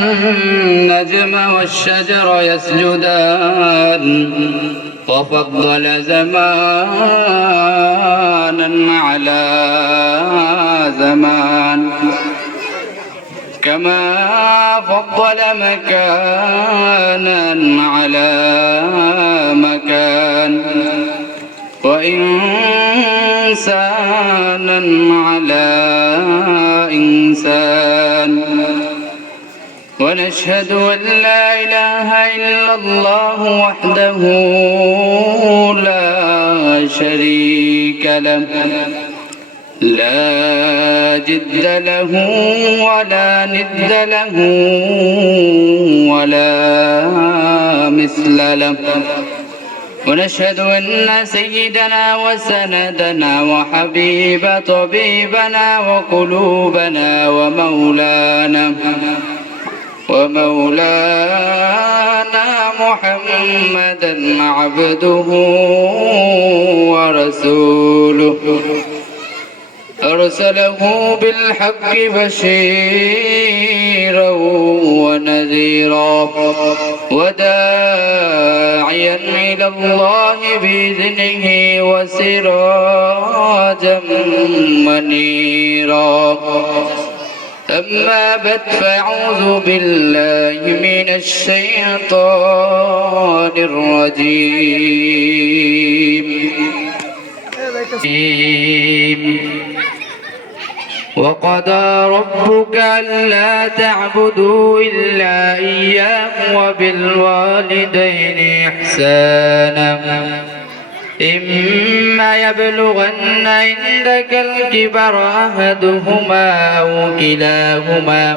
والنجم والشجر يسجدان وفضل زمانا على زمان كما فضل مكانا على مكان وإنسانا على إنسان ونشهد أن لا إله إلا الله وحده لا شريك له لا جد له ولا ند له ولا مثل له ونشهد أن سيدنا وسندنا وحبيب طبيبنا وقلوبنا ومولانا محمدا عبده ورسوله أرسله بالحق بشيرا ونذيرا وداعيا إلى الله بإذنه وسراجا منيرا أما بعد فأعوذ بالله من الشيطان الرجيم وقضى ربك ألا تعبدوا إلا إياه وبالوالدين إحسانا إما يبلغن عندك الكبر أحدهما أو كلاهما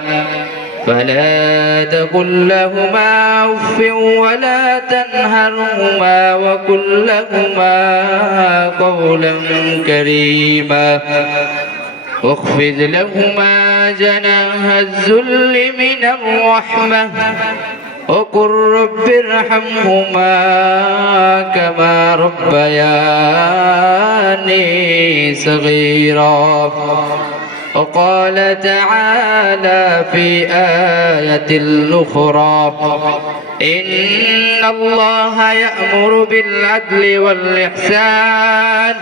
فلا تقل لهما أف ولا تنهرهما وقل لهما قولا كريما واخفض لهما جناح الذل من الرحمة وقل رب ارحمهما كما ربياني صغيرا وقال تعالى في آية أخرى إن الله يأمر بالعدل والإحسان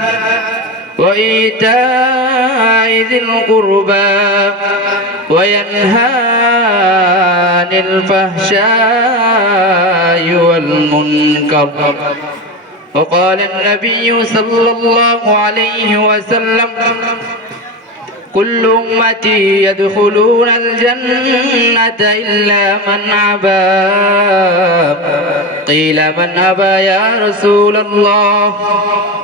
وإيتاء ذي القربى وينهى عن الفحشاء والمنكر وقال النبي صلى الله عليه وسلم كل أمتي يدخلون الجنة إلا من أبى قيل من أبى يا رسول الله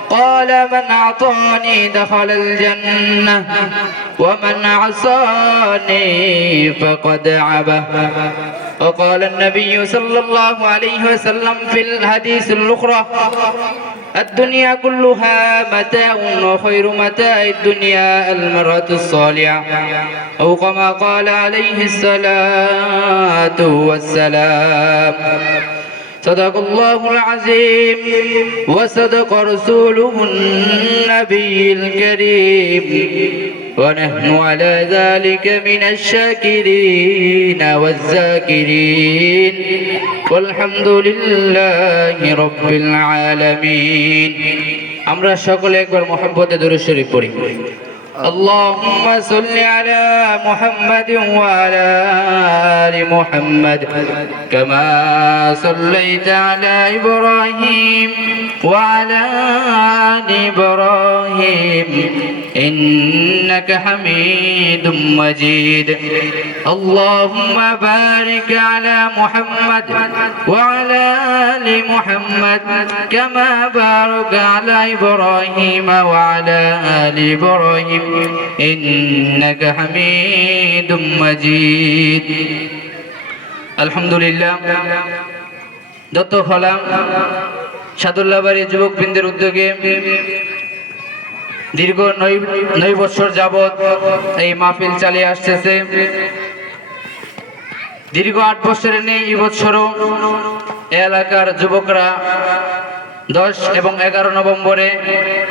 قال من أعطاني دخل الجنة ومن عصاني فقد عبى وقال النبي صلى الله عليه وسلم في الحديث الأخرى الدنيا كلها متاع وخير متاع الدنيا المرأة الصالحة أو كما قال عليه الصلاة والسلام صدق الله العظيم وصدق رسوله النبي الكريم ونحن على ذلك من الشاكرين والذاكرين والحمد لله رب العالمين আমরা সকলে একবার মহব্বতে দরুদ শরীফ পড়ি اللهم صل على محمد وعلى آل محمد كما صليت على إبراهيم وعلى آل إبراهيم إنك حميد مجيد اللهم بارك على محمد وعلى آل محمد كما بارك على إبراهيم وعلى آل إبراهيم إنك حميد مجيد الحمد لله দত্ত হলাম সাদুল্লাহবাড়ি যুবকবৃন্দের উদ্যোগে দীর্ঘ 9 বছর যাবত এই মাহফিল চালিয়ে আসছে। দীর্ঘ 8 বছরের নেই এই বছরও এলাকার যুবকরা 10 এবং 11 নভেম্বরে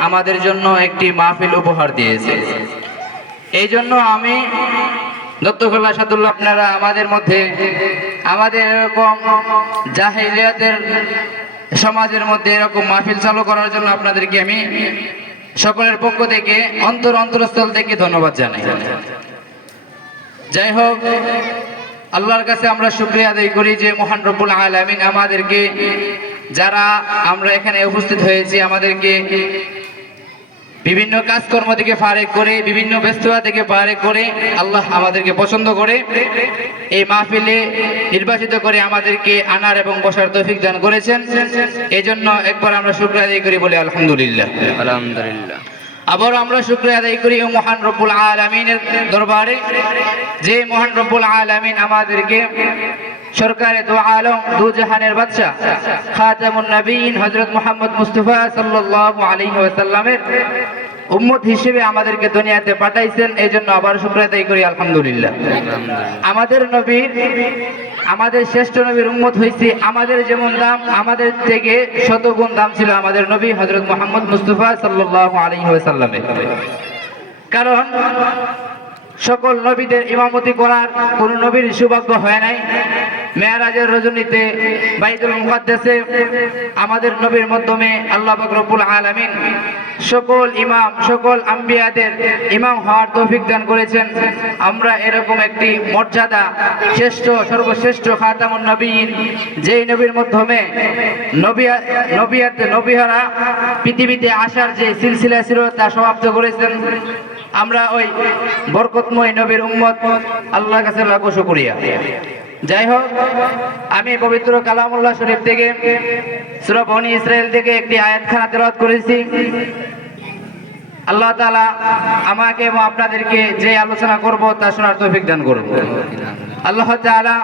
আমাদের জন্য একটি মাহফিল উপহার দিয়েছে। এই জন্য আমি দত্তখোলা সাদুল্লাহ, আপনারা আমাদের মধ্যে আমাদের এরকম জাহেলিয়াতের সমাজের মধ্যে এরকম মাহফিল চালু করার জন্য আপনাদেরকে আমি সকলের পক্ষ থেকে অন্তরস্থল থেকে ধন্যবাদ জানাই। যাই হোক, আল্লাহর কাছে আমরা শুকরিয়া আদায় করি যে মহান রব্বুল আলামিন আমাদেরকে, যারা আমরা এখানে উপস্থিত হয়েছি, আমাদেরকে বিভিন্ন কাজকর্ম থেকে ফারেক করে, বিভিন্ন ব্যস্ততা থেকে ফারেক করে আল্লাহ আমাদেরকে পছন্দ করে এই মাহফিলে নির্বাচিত করে আমাদেরকে আনার এবং বসার তৌফিক দান করেছেন। এই জন্য একবার আমরা শুকরিয়া আদায় করি, বলি আলহামদুলিল্লাহ। আলহামদুলিল্লাহ। আবার আমরা শুকরিয়া আদায় করি মহান রব্বুল আলামিনের দরবারে, যে মহান রব্বুল আলামিন আমাদেরকে সরকারে দু আলম, দু জাহানের বাদশা খাতামুন নবীন হযরত মুহাম্মদ মুস্তাফা সাল্লাল্লাহু আলাইহি ওয়াসাল্লামের উম্মত হিসেবে আমাদেরকে দুনিয়াতে পাঠাইছেন। এই জন্য আবার শুকরিয়া আদায় করি আলহামদুলিল্লাহ। আমাদের নবীর, আমাদের শ্রেষ্ঠ নবীর উম্মত হয়েছে, আমাদের যেমন দাম, আমাদের থেকে শতগুণ দাম ছিল আমাদের নবী হযরত মুহাম্মদ মুস্তাফা সাল্লাল্লাহু আলাইহি ওয়াসাল্লামের। কারণ সকল নবীদের ইমামতি করার কোন নবীর সৌভাগ্য হয় নাই। মেরাজের রজনীতে বাইতুল মুকাদ্দাসে আমাদের নবীর মাধ্যমে আল্লাহ পাক রব্বুল আলামিন সকল ইমাম, সকল আম্বিয়াদের ইমাম হওয়ার তৌফিক দান করেছেন। আমরা এরকম একটি মর্যাদা, শ্রেষ্ঠ, সর্বশ্রেষ্ঠ খাতামুন নবীন, যেই নবীর মাধ্যমে নবীরা পৃথিবীতে আসার যে সিলসিলা ছিল তা সমাপ্ত করেছেন। আমরা ওই বরকতময় নবীর উম্মত, আল্লাহর কাছে লাখো শুকরিয়া। যাই হোক, আমি পবিত্র কালামুল্লাহ শরীফ থেকে সূরা বনী ইসরাইল থেকে একটি আয়াতখানা তেলাওয়াত করেছি। আল্লাহ তাআলা আমাকে এবং আপনাদেরকে যে আলোচনা করব তা শোনার তৌফিক দান করুন। আল্লাহ তাআলা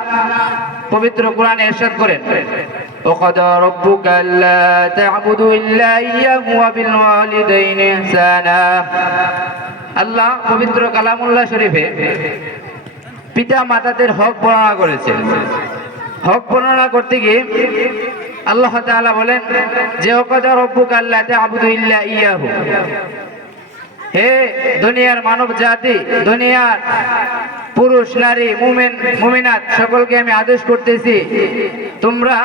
পবিত্র কোরআনে ইরশাদ করেন, وَقَضَىٰ رَبُّكَ أَلَّا تَعْبُدُوا إِلَّا إِيَّاهُ وَبِالْوَالِدَيْنِ إِحْسَانًا। আল্লাহ পবিত্র কালামুল্লাহ শরীফে পিতা মাতাদের হক বর্ণনা করেছেন। হক বর্ণনা করতে গিয়ে আল্লাহ তাআলা বলেন যে ওয়াকাদা রাব্বুকা আল্লা তা'বুদু ইল্লা ইয়াহু, হে দুনিয়ার মানব জাতি, দুনিয়ার পুরুষ নারী মুমিন মুমিনাত সকলকে আমি আদেশ করতেছি, তোমরা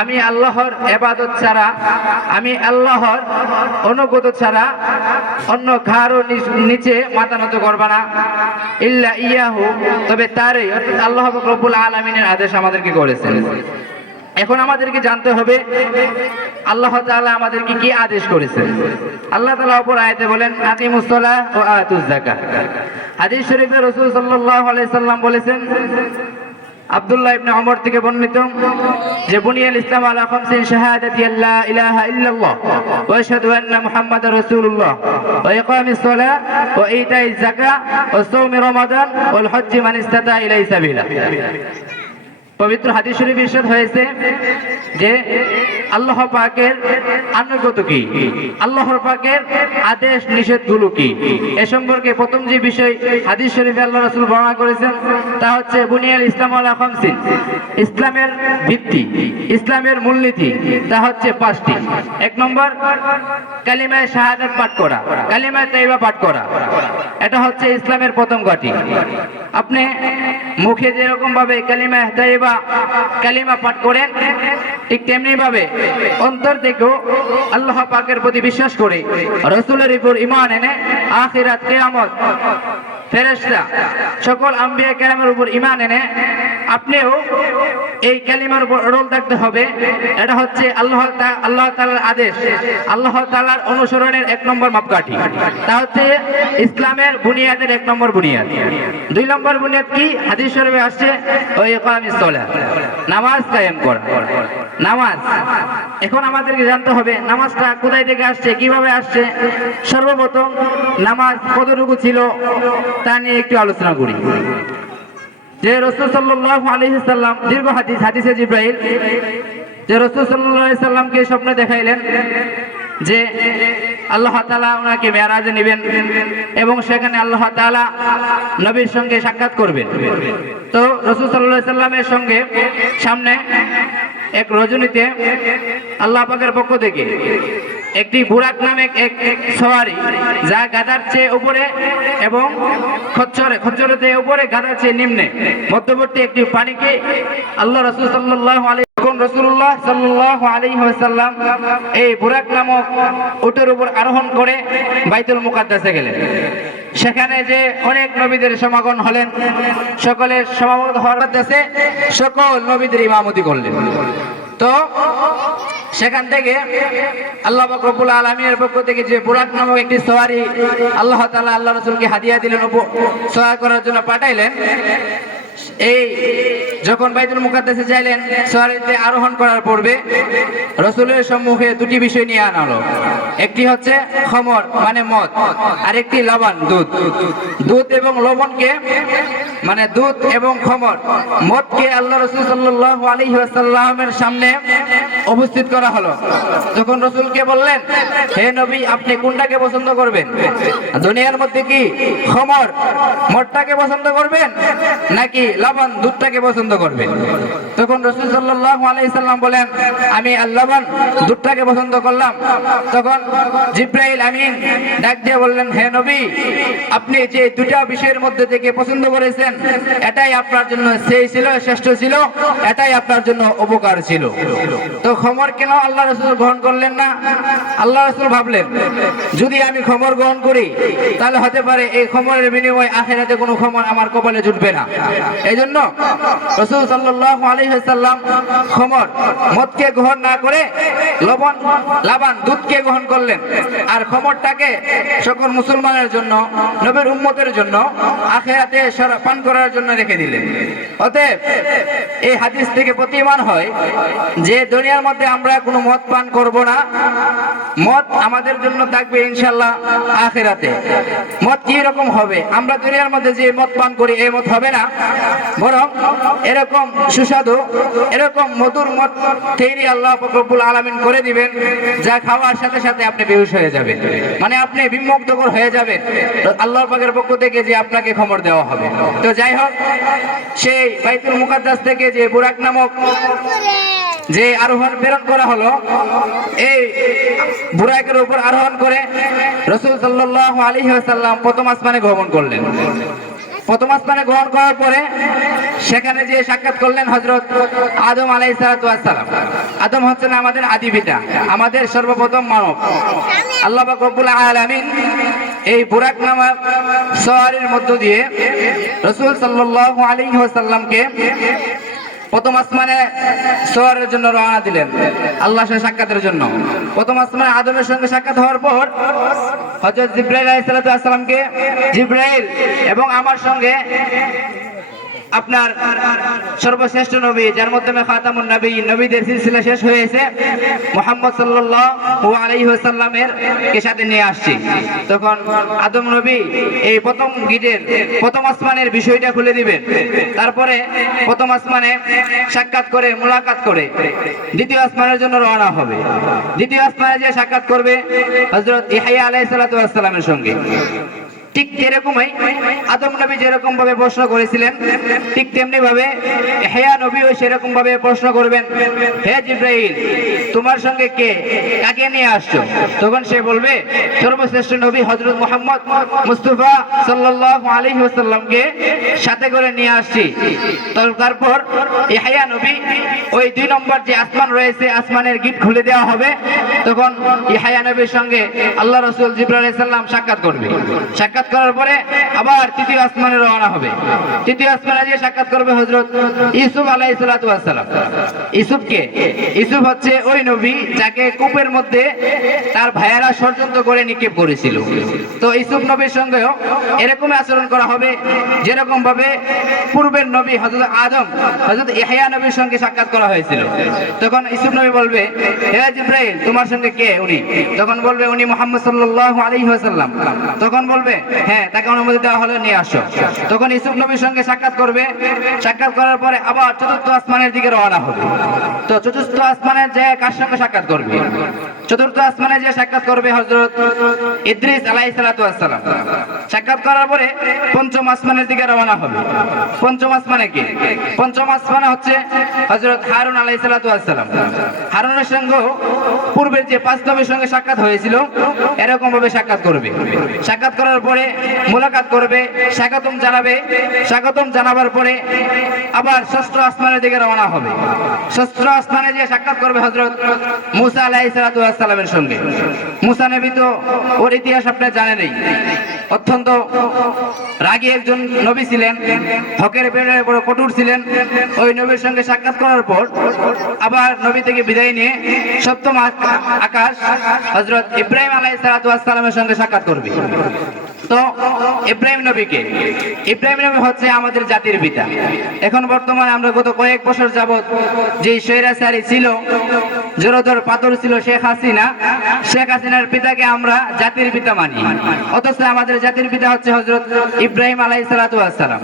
আমি আল্লাহর ইবাদত ছাড়া, আমি আল্লাহর অনুগত ছাড়া অন্য কারো নিচে মাথা নত করবা না। ইল্লা ইয়াহু, তবে তারই, অর্থাৎ আল্লাহ রব্বুল আলামিনের আদেশ আমাদেরকে করেছেন। এখন আমাদেরকে জানতে হবে আল্লাহ তাআলা আমাদেরকে কি আদেশ করেছেন। আল্লাহ তাআলা অপর আয়াতে বলেন, আকিমুস সালাহ ওয়া আতুজ যাকাত। হাদিস শরীফে রাসূল সাল্লাল্লাহু আলাইহি সাল্লাম বলেছেন, আব্দুল্লাহ ইবনে ওমর থেকে বর্ণিত, যে বুনিয়াল ইসলাম আলা খামসিন শাহাদাতি আল্লা ইলাহা ইল্লাল্লাহ ওয়া আশহাদু আন্না মুহাম্মাদার রাসূলুল্লাহ ওয়া ইকামিস সালাহ ওয়া ইতাইজ যাকাত ওয়া সাওমি রমাদান ওয়াল হজ্জি মান ইসতাতা ইলাইহি সাবিলা। পবিত্র হাদিস শরীফে ইরশাদ হয়েছে যে আল্লাহ পাকের আনুগত্য কি, আল্লাহর পাকের আদেশ নিষেধগুলো কি, এ সম্পর্কে প্রথম যে বিষয় হাদিস শরীফে আল্লাহ রাসূল বর্ণনা করেছেন তা হচ্ছে বুনিয়াল ইসলাম আলা খামসিন, ইসলামের ভিত্তি, ইসলামের মূলনীতি তা হচ্ছে পাঁচটি। এক নম্বর, কালিমায়ে শাহাদাত পাঠ করা, কালিমায়ে তাইয়্যিবা পাঠ করা, এটা হচ্ছে ইসলামের প্রথম ঘাঁটি। আপনি মুখে যেরকম ভাবে কালিমায়ে তাইয়্যিবা কালিমা পাঠ করেন, ঠিক তেমনি ভাবে অন্তর থেকেও আল্লাহ পাকের প্রতি বিশ্বাস করে, রাসূলের উপর ঈমান এনে, আখিরাত, কিয়ামত, ফেরেশতা, সকল আম্বিয়া কেরামের উপর ঈমান এনে আপনিও এই কালিমার উপর অটল থাকতে হবে। এটা হচ্ছে আল্লাহ তাআলার আদেশ, আল্লাহ তাআলার অনুসরণের এক নম্বর মাপকাঠি। তা হচ্ছে ইসলামের বুনিয়াদের এক নম্বর বুনিয়াদ। দুই নম্বর বুনিয়াদ কি? হাদিস শরীফে আসছে, ওই ইকামিস সালাহ, নামাজ কায়েম করা। নামাজ, এখন আমাদেরকে জানতে হবে নামাজটা কোথায় থেকে আসছে, কিভাবে আসছে। সর্বপ্রথম নামাজ কতটুকু ছিল তা নিয়ে একটু আলোচনা করি। যে রাসূল সাল্লাল্লাহু আলাইহি সাল্লাম, দীর্ঘ হাদিস, হাদিসে জিবরাইল, যে রাসূল সাল্লাল্লাহু আলাইহি সাল্লামকে স্বপ্নে দেখাইলেন যে আল্লাহ তাআলা ওনাকে মেরাজে নেবেন এবং সেখানে আল্লাহ তাআলা নবীর সঙ্গে সাক্ষাৎ করবেন। তো রাসূল সাল্লাল্লাহু আলাইহি সাল্লামের সঙ্গে সামনে এক রজনীতে আল্লাহ পাকের পক্ষ থেকে একটি বুরাক নামে এক সওয়ারি, যা গাধার চেয়ে উপরে এবং খচ্চরের চেয়ে উপরে, গাধার চেয়ে নিম্নে মধ্যবর্তী একটি পানিকে আল্লাহ রাসূল সাল্লাল্লাহু আলাইহি রাসূলুল্লাহ সাল্লাল্লাহু আলাইহি ওয়াসাল্লাম এই বুরাক নামক উটের উপর আরোহণ করে বাইতুল মুকাদ্দাসে গেলেন। সেখানে যে অনেক নবীদের সমাগম হলেন, সকলের সমাগম হওয়ার দেশে সকল নবীদের ইমামতি করলেন। তো সেখান থেকে আল্লাহ পাক রব্বুল আলামিনের পক্ষ থেকে যে বুরাক নামক একটি সওয়ারি আল্লাহ তাআলা আল্লাহ রাসূলকে হাদিয়া দিলেন, সওয়ার করার জন্য পাঠাইলেন। এই যখন বাইতুল মুকাদ্দাসে যাইলেন, সওয়ারিতে আরোহণ করার পূর্বে রাসূলের সম্মুখে দুটি বিষয় নিয়ে আনা হলো। একটি হচ্ছে খমর মানে মদ, আর একটি লবণ দুধ। দুধ এবং লবণকে মানে দুধ এবং খমর, মদকে আল্লাহ রাসূল সাল্লাল্লাহু আলাইহি ওয়াসাল্লামের সামনে উপস্থিত করা হলো। তখন রাসূলকে বললেন, হে নবী, আপনি কোনটাকে পছন্দ করবেন? দুনিয়ার মধ্যে কি খমর মদটাকে পছন্দ করবেন নাকি লবণ দুধটাকে পছন্দ করবেন? তখন রাসূল সাল্লাল্লাহু আলাইহি সাল্লাম বলেন, আমি লবণ দুধটাকে পছন্দ করলাম। তখন জিবরাইল আমিন ডাক দিয়ে বললেন, হে নবী, আপনি যে দুটা বিষয়ের মধ্যে থেকে পছন্দ করেছেন, এটাই আপনার জন্য সেই ছিল, শ্রেষ্ঠ ছিল, এটাই আপনার জন্য উপকার ছিল। তো খমর কেন আল্লাহ রাসূল গ্রহণ করলেন না? আল্লাহ রাসূল ভাবলেন, যদি আমি খমর গ্রহণ করি তাহলে হতে পারে এই খমরের বিনিময়ে আখিরাতে কোনো খমর আমার কপালে জুটবে না। এই জন্য রাসূল সাল্লাল্লাহু আলাইহি ওয়াসাল্লাম খমর মদকে গ্রহণ না করে লবণ দুধকে গ্রহণ করলেন, আর খমরটাকে সকল মুসলমানের জন্য, নবীর উম্মতের জন্য আখিরাতে পান করার জন্য রেখে দিলেন। অতএব এই হাদিস থেকে প্রতীয়মান হয় যে দুনিয়ার মধ্যে আমরা কোনো মদ পান করব না, মদ আমাদের জন্য থাকবে ইনশাআল্লাহ আখিরাতে। মদ কি রকম হবে? আমরা দুনিয়ার মধ্যে যে মদ পান করি এই মদ হবে না, বরং এরকম সুস্বাদু, এরকম মধুর মদ তৈরি আল্লাহ পাক রব্বুল আলামিন করে দিবেন, যা খাওয়ার সাথে সাথে আপনি বেহুশ হয়ে যাবেন, মানে আপনি বিমুগ্ধকর হয়ে যাবেন আল্লাহ পাকের পক্ষ থেকে যে আপনাকে খবর দেওয়া হবে। তো যাই হোক, সেই বাইতুল মুকাদ্দাস থেকে যে বুরাক নামক যে আরোহণ প্রেরণ করা হলো, এই বুরাকের উপর আরোহণ করে রাসূল সাল্লাল্লাহু আলাইহি ওয়াসাল্লাম প্রথম আসমানে গমন করলেন। প্রথম আসমানে গ্রহণ করার পরে সেখানে যে সাক্ষাৎ করলেন হযরত আদম আলাইহিস সালাম। আদম হচ্ছেন আমাদের আদি পিতা, আমাদের সর্বপ্রথম মানব। আল্লাহ পাক রব্বুল আলামিন এই বুরাক নামক সওয়ারির মধ্য দিয়ে রাসূল সাল্লাল্লাহু আলাইহি ওয়াসাল্লামকে প্রথম আসমানে সওয়ারের জন্য রওনা দিলেন, আল্লাহর সাথে সাক্ষাতের জন্য। প্রথম আসমানে আদমের সঙ্গে সাক্ষাৎ হওয়ার পর হযরত জিবরাইল আলাইহিস সালামকে জিবরাইল এবং আমার সঙ্গে আপনার সর্বশ্রেষ্ঠ নবী, যার মাধ্যমে খাতামুন নবী, নবীদের সিলসিলা শেষ হয়েছে, মুহাম্মদ সাল্লাল্লাহু আলাইহি ওয়াসাল্লামের কে সাথে নিয়ে আসছি। তখন আদম নবী এই প্রথম গিটের প্রথম আসমানের বিষয়টা খুলে দিবেন, তারপরে প্রথম আসমানে সাক্ষাৎ করে মুলাকাত করে দ্বিতীয় আসমানের জন্য রওনা হবে। দ্বিতীয় আসমানে যে সাক্ষাৎ করবে হযরত ইয়াহইয়া আলাইহিস সালামের সঙ্গে। ঠিক এরকমই আদম নবী যেরকম ভাবে প্রশ্ন করেছিলেন, ঠিক তেমনি ভাবে ইয়াহইয়া নবীও সেরকম ভাবে প্রশ্ন করবেন, হে জিবরাইল, তোমার সঙ্গে কে, কাকে নিয়ে আসছো? তখন সে বলবে, সর্বশ্রেষ্ঠ নবী হযরত মুহাম্মদ মুস্তাফা সাল্লাল্লাহু আলাইহি ওয়াসাল্লামকে সাথে করে নিয়ে আসছি। তারপর ইয়াহইয়া নবী ওই 2 নম্বর যে আসমান রয়েছে, আসমানের গিট খুলে দেওয়া হবে। তখন ইয়াহইয়া নবীর সঙ্গে আল্লাহ রাসূল জিবরাইল আলাইহিস সালাম সাক্ষাৎ করবে। সাক্ষাৎ করার পরে আবার তৃতীয় আসমানে রওনা হবে। তৃতীয় আসমানে যে সাক্ষাৎ করবে হযরত ইউসুফ আলাইহিস সালাম। ইউসুফ হচ্ছে ওই নবী যাকে কূপের মধ্যে তার ভাইয়েরা ষড়যন্ত্র করে নিক্ষেপ করেছিল। তো ইউসুফ নবীর সঙ্গেও এরকমই আচরণ করা হবে যেরকম ভাবে পূর্বের নবী হযরত আদম, হযরত ইয়াহইয়া নবীর সঙ্গে সাক্ষাৎ করা হয়েছিল। তখন ইউসুফ নবী বলবে, হে জিবরাইল, তোমার সঙ্গে কে উনি? তখন বলবে, উনি মুহাম্মদ সাল্লাল্লাহু আলাইহি ওয়াসাল্লাম। তখন বলবে, হ্যাঁ, তাকে অনুমতি দেওয়া হলো, নিয়ে আসো। তখন ইউসুফ নবীর সঙ্গে সাক্ষাৎ করবে। সাক্ষাৎ করার পরে আবার চতুর্থ আসমানের দিকে রওনা হবে। তো চতুর্থ আসমানের যে কার সঙ্গে সাক্ষাৎ করবে? চতুর্থ আসমানে যে সাক্ষাৎ করবে হযরত ইদ্রিস আলাইহিস সালাতু ওয়াস সালাম। সাক্ষাৎ করার পরে পঞ্চম আসমানের দিকে রওনা হবে। পঞ্চম আসমানে কি? পঞ্চম আসমানে হচ্ছে হযরত হারুন আলাইহিস সালাতু ওয়াস সালাম। হারুনের সঙ্গে পূর্বের যে 5 নবীর সঙ্গে সাক্ষাৎ হয়েছিল এরকম ভাবে সাক্ষাৎ করবে। সাক্ষাৎ করার পরে মুলাকাত করবে, স্বাগতম জানাবে। স্বাগতম জানাবার পরে আবার ষষ্ঠ আসমানের দিকে রওনা হবে। ষষ্ঠ আসমানে যে সাক্ষাৎ করবে হযরত মুসা আলাইহিস সালাতু ওয়াস সালামের সঙ্গে। মুসা নবী তো ওর ইতিহাস আপনি জানেনই, অত্যন্ত রাগী একজন নবী ছিলেন, হকের বিরুদ্ধে বড় কঠোর ছিলেন। ওই নবীর সঙ্গে সাক্ষাৎ করার পর আবার নবী থেকে বিদায় নিয়ে সপ্তম আকাশ হযরত ইব্রাহিম আলাইহিস সালাতু ওয়াস সালামের সঙ্গে সাক্ষাৎ করবে। তো ইব্রাহিম নবীকে, ইব্রাহিম নবী হচ্ছে আমাদের জাতির পিতা। এখন বর্তমানে আমরা গত কয়েক বছর যাবত যে স্বৈরাচারী ছিল, জোরদার পাথর ছিল শেখ হাসিনা, শেখ হাসিনার পিতাকে আমরা জাতির পিতা মানি, অথচ আমাদের জাতির পিতা হচ্ছে হযরত ইব্রাহিম আলাইহিস সালাতু ওয়াস সালাম।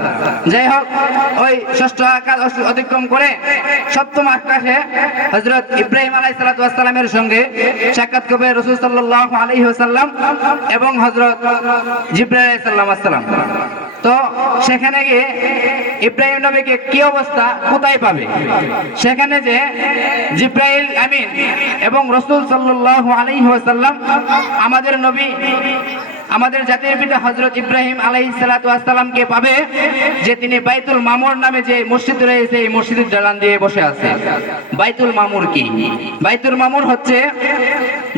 যাই হোক, ওই ষষ্ঠ আকাশ অতিক্রম করে সপ্তম আকাশে হযরত ইব্রাহিম আলাইহিস সালাতু ওয়াস সালামের সঙ্গে সাক্ষাৎ করবে রাসূল সাল্লাল্লাহু আলাইহি ওয়াসাল্লাম এবং হযরত জিবরাইল আলাইহিস সালাম। তো সেখানে গিয়ে ইব্রাহিম নবীকে কি অবস্থা, কোথায় পাবে? সেখানে যে জিবরাইল আমিন এবং রাসূল সাল্লাল্লাহু আলাইহি ওয়াসাল্লাম, আমাদের নবী, আমাদের জাতির পিতা হযরত ইব্রাহিম আলাইহিস সালাতু ওয়াস সালামকে পাবে, যে তিনি বাইতুল মামুর নামে যে মসজিদ রয়েছে এই মসজিদের দালান দিয়ে বসে আছে। বাইতুল মামুর কি? বাইতুল মামুর হচ্ছে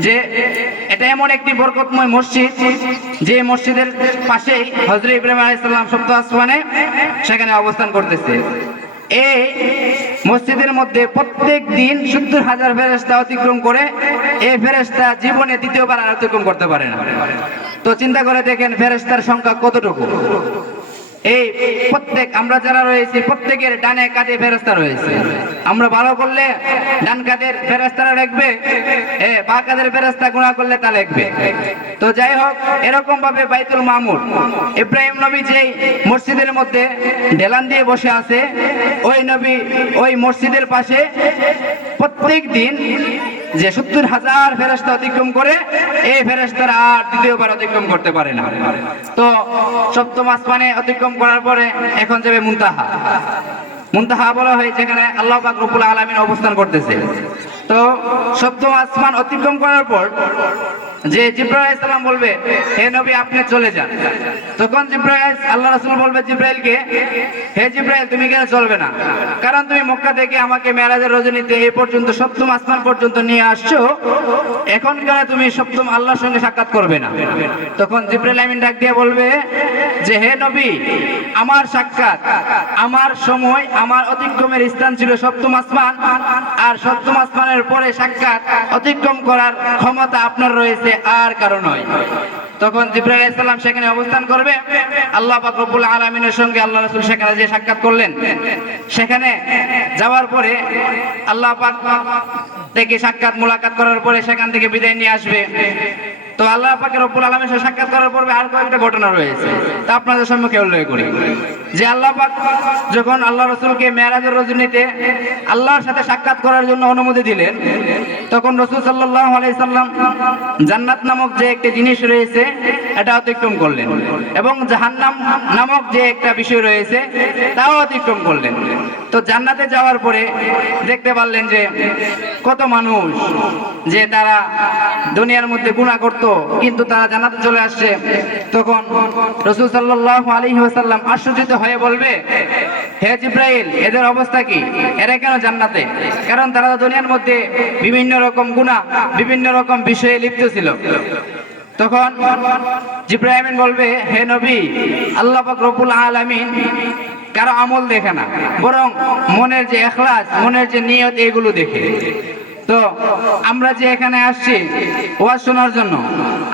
যে এটা এমন একটি বরকতময় মসজিদ যে মসজিদের পাশেই হযরত ইব্রাহিম আলাইহিস সালাম সপ্তম আসমানে সেখানে অবস্থান করতেছে। এই মসজিদের মধ্যে প্রত্যেক দিন 70,000 ফেরেশতা অতিক্রম করে। এই ফেরেশতা জীবনে দ্বিতীয়বার আর অতিক্রম করতে পারে না। তো চিন্তা করে দেখেন ফেরেশতার সংখ্যা কতটুকু। এই প্রত্যেক আমরা যারা রয়েছি প্রত্যেকের ডানে কাঁধে ফেরেশতা রয়েছে। আমরা ভালো করলে ডান কাঁধের ফেরেশতারা লিখবে, বাঁ কাঁধের ফেরেশতা গুনাহ করলে তা লিখবে। তো যাই হোক, এরকম ভাবে বাইতুল মামুর ইব্রাহিম নবী যেই মসজিদের মধ্যে ঢেলান দিয়ে বসে আছে, ওই নবী ওই মসজিদের পাশে প্রত্যেক দিন যে 70,000 ফেরেশতা অতিক্রম করে, এই ফেরেশতারা আর দ্বিতীয়বার অতিক্রম করতে পারে না। তো সপ্তম আসমানে অতিক্রম করার পরে এখন যাবে মুনতাহা। মুনতাহা বলা হয় যেখানে আল্লাহ পাক রব্বুল আলামিন অবস্থান করতেছে। তো সপ্তম আসমান অতিক্রম করার পর যে জিবরাইল আলাইহিস সালাম বলবে, হে নবী আপনি চলে যান। তখন জিবরাইল, আল্লাহ রাসূল বলবে জিবরাইলকে, হে জিবরাইল তুমি কেন চলবে না? কারণ তুমি মক্কা থেকে আমাকে মেরাজের রজনীতে এই পর্যন্ত সপ্তম আসমান পর্যন্ত নিয়ে আসছো, এখন কেন তুমি সপ্তম আল্লাহর সঙ্গে সাক্ষাৎ করবে না? তখন জিবরাইল আমিন ডাক দিয়ে বলবে যে হে নবী, আমার সাক্ষাৎ, আমার সময়, আমার অতিক্রমের স্থান ছিল সপ্তম আসমান, আর সপ্তম আসমানের পরে সাক্ষাৎ অতিক্রম করার ক্ষমতা আপনার রয়েছে, আর কারণ নয়। তখন জিবরাইল আলাইহিস সালাম সেখানে অবস্থান করবে। আল্লাহ পাক রব্বুল আলামিনের সঙ্গে আল্লাহ রাসূল সেখানে যে সাক্ষাৎ করলেন, সেখানে যাওয়ার পরে আল্লাহ পাক থেকে সাক্ষাৎ মুলাকাত করার পরে সেখান থেকে বিদায় নিয়ে আসবে। তো আল্লাহ পাক রব্বুল আলামিনের সাথে সাক্ষাৎ করার পরে আর কয়েকটা ঘটনা রয়েছে, তা আপনাদের সম্মুখে উল্লেখ করি। যে আল্লাহ পাক যখন আল্লাহ রাসূলকে মেরাজের রজনীতে আল্লাহর সাথে সাক্ষাৎ করার জন্য অনুমতি দিলেন, তখন রাসূল সাল্লাল্লাহু আলাইহি সাল্লাম জান্নাত নামক যে একটা জিনিস রয়েছে এটা অতিক্রম করলেন, এবং জাহান্নাম নামক যে একটা বিষয় রয়েছে তাও অতিক্রম করলেন। তো জান্নাতে যাওয়ার পরে দেখতে পারলেন যে কত মানুষ যে তারা দুনিয়ার মধ্যে গুনাহ করত, কিন্তু তারা জান্নাতে চলে আসছে। তখন রাসূল সাল্লাল্লাহু আলাইহি ওয়াসাল্লাম আশ্চর্যিত হয়ে বলবে, হে জিবরাইল এদের অবস্থা কি, এরা কেন জান্নাতে? কারণ তারা দুনিয়ার মধ্যে বিভিন্ন রকম গুনাহ, বিভিন্ন রকম বিষয়ে লিপ্ত ছিল। তখন জিবরাইল আমিন বলবে, হে নবী, আল্লাহ পাক রব্বুল আলামিন কারো আমল দেখে না, বরং মনের যে ইখলাস, মনের যে নিয়ত, এগুলো দেখে। তো আমরা যে এখানে আসছি ওয়াজ শোনার জন্য,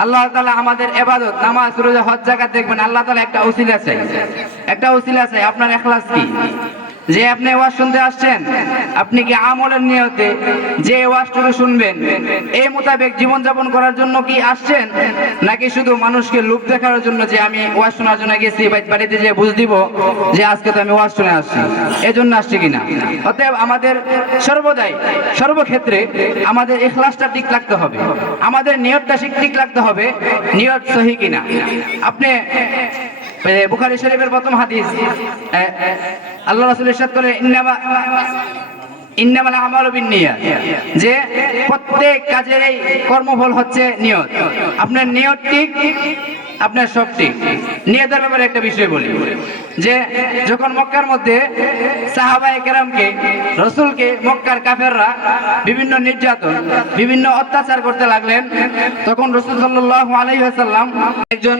আল্লাহ তাআলা আমাদের ইবাদত, নামাজ, রোজা, হজ, যাকাত দেখবেন, আল্লাহ তাআলা একটা উসিলা চাই, একটা উসিলা চাই। আপনার ইখলাস কি? যে আপনি ওয়াজ শুনতে আসছেন, আপনি কি আমলের নিয়তে যে ওয়াজটুকু শুনবেন এই মোতাবেক জীবনযাপন করার জন্য কি আসছেন, নাকি শুধু মানুষকে লোভ দেখানোর জন্য যে আমি ওয়াজ শোনার জন্য গেছি, বাড়িতে যে বুঝ দিব যে আজকে তো আমি ওয়াজ শুনে আসছি, এই জন্য আসছি কিনা? অতএব আমাদের সর্বদাই সর্বক্ষেত্রে আমাদের ইখলাসটা ঠিক রাখতে হবে, আমাদের নিয়তটা ঠিক রাখতে হবে, নিয়ত সহি কিনা। আপনি বুখারী শরীফের প্রথম হাদিস, আল্লাহ রাসূল ইরশাদ করেন ইন্নামাল আমালু বিন্নিয়াত, যে প্রত্যেক কাজের এই কর্মফল হচ্ছে নিয়ত। আপনার নিয়ত ঠিক, আপনার সব ঠিক। নিয়তের ব্যাপারে একটা বিষয় বলি, যে যখন মক্কার মধ্যে সাহাবায়ে কেরামকে, রাসূলকে মক্কার কাফেররা বিভিন্ন নির্যাতন, বিভিন্ন অত্যাচার করতে লাগলেন, তখন রাসূল সাল্লাল্লাহু আলাইহি ওয়াসাল্লাম একজন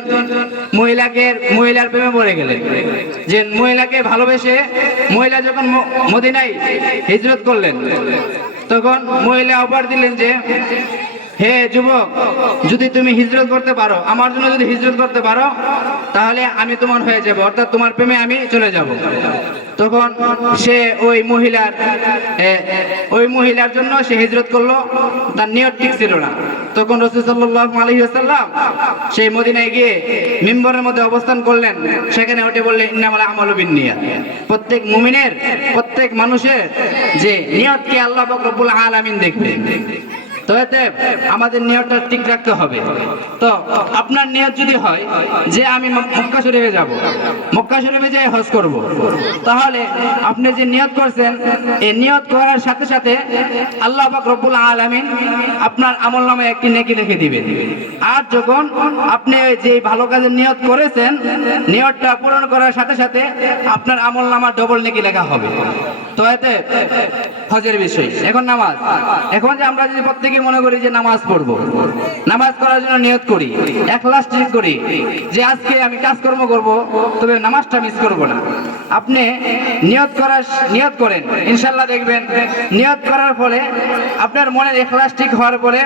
মহিলার প্রেমে পড়ে গেলেন। যে মহিলাকে ভালোবেসে মহিলা যখন মদিনায় হিজরত করলেন, তখন মহিলা অফার দিলেন যে, হে যুবক, যদি তুমি হিজরত করতে পারো, আমার জন্য যদি হিজরত করতে পারো, তাহলে আমি তোমার হয়ে যাব, অর্থাৎ তোমার প্রেমে আমি চলে যাব। তখন সে ওই মহিলার জন্য সে হিজরত করলো, তার নিয়ত ঠিক ছিল না। তখন রাসূল সাল্লাল্লাহু আলাইহি ওয়াসাল্লাম সেই মদিনায় গিয়ে মিম্বরের মধ্যে অবস্থান করলেন, সেখানে উঠে বললেন ইন্নামাল আমালু বিন্নিয়াত। প্রত্যেক মুমিনের, প্রত্যেক মানুষের যে নিয়তকে আল্লাহ পাক রব্বুল আলামিন দেখবেন। তো এতে আমাদের নিয়তটা ঠিক রাখতে হবে। তো আপনার নিয়ত যদি হয় যে আমি মক্কা শরীফে যাব, মক্কা শরীফে যেয়ে হজ করব, তাহলে আপনি যে নিয়ত করছেন, এই নিয়ত করার সাথে সাথে আল্লাহ পাক রব্বুল আলামিন আপনার আমলনামায় একটি নেকি লিখে দিবেন। আর যখন আপনি যে ভালো কাজের নিয়ত করেছেন, নিয়তটা পূরণ করার সাথে সাথে আপনার আমলনামার ডবল নেকি লেখা হবে। তো এতে হজের বিষয়। এখন নামাজ, এখন যে আমরা যদি প্রত্যেকে মনে করি যে নামাজ পড়বো, নামাজ করার জন্য নিয়ত করি, ইখলাস ঠিক করি যে আজকে আমি কাজকর্ম করব, তবে নামাজটা মিস করব না। আপনি নিয়ত করেন, ইনশাআল্লাহ দেখবেন নিয়ত করার ফলে আপনার মনের ইখলাস ঠিক হওয়ার পরে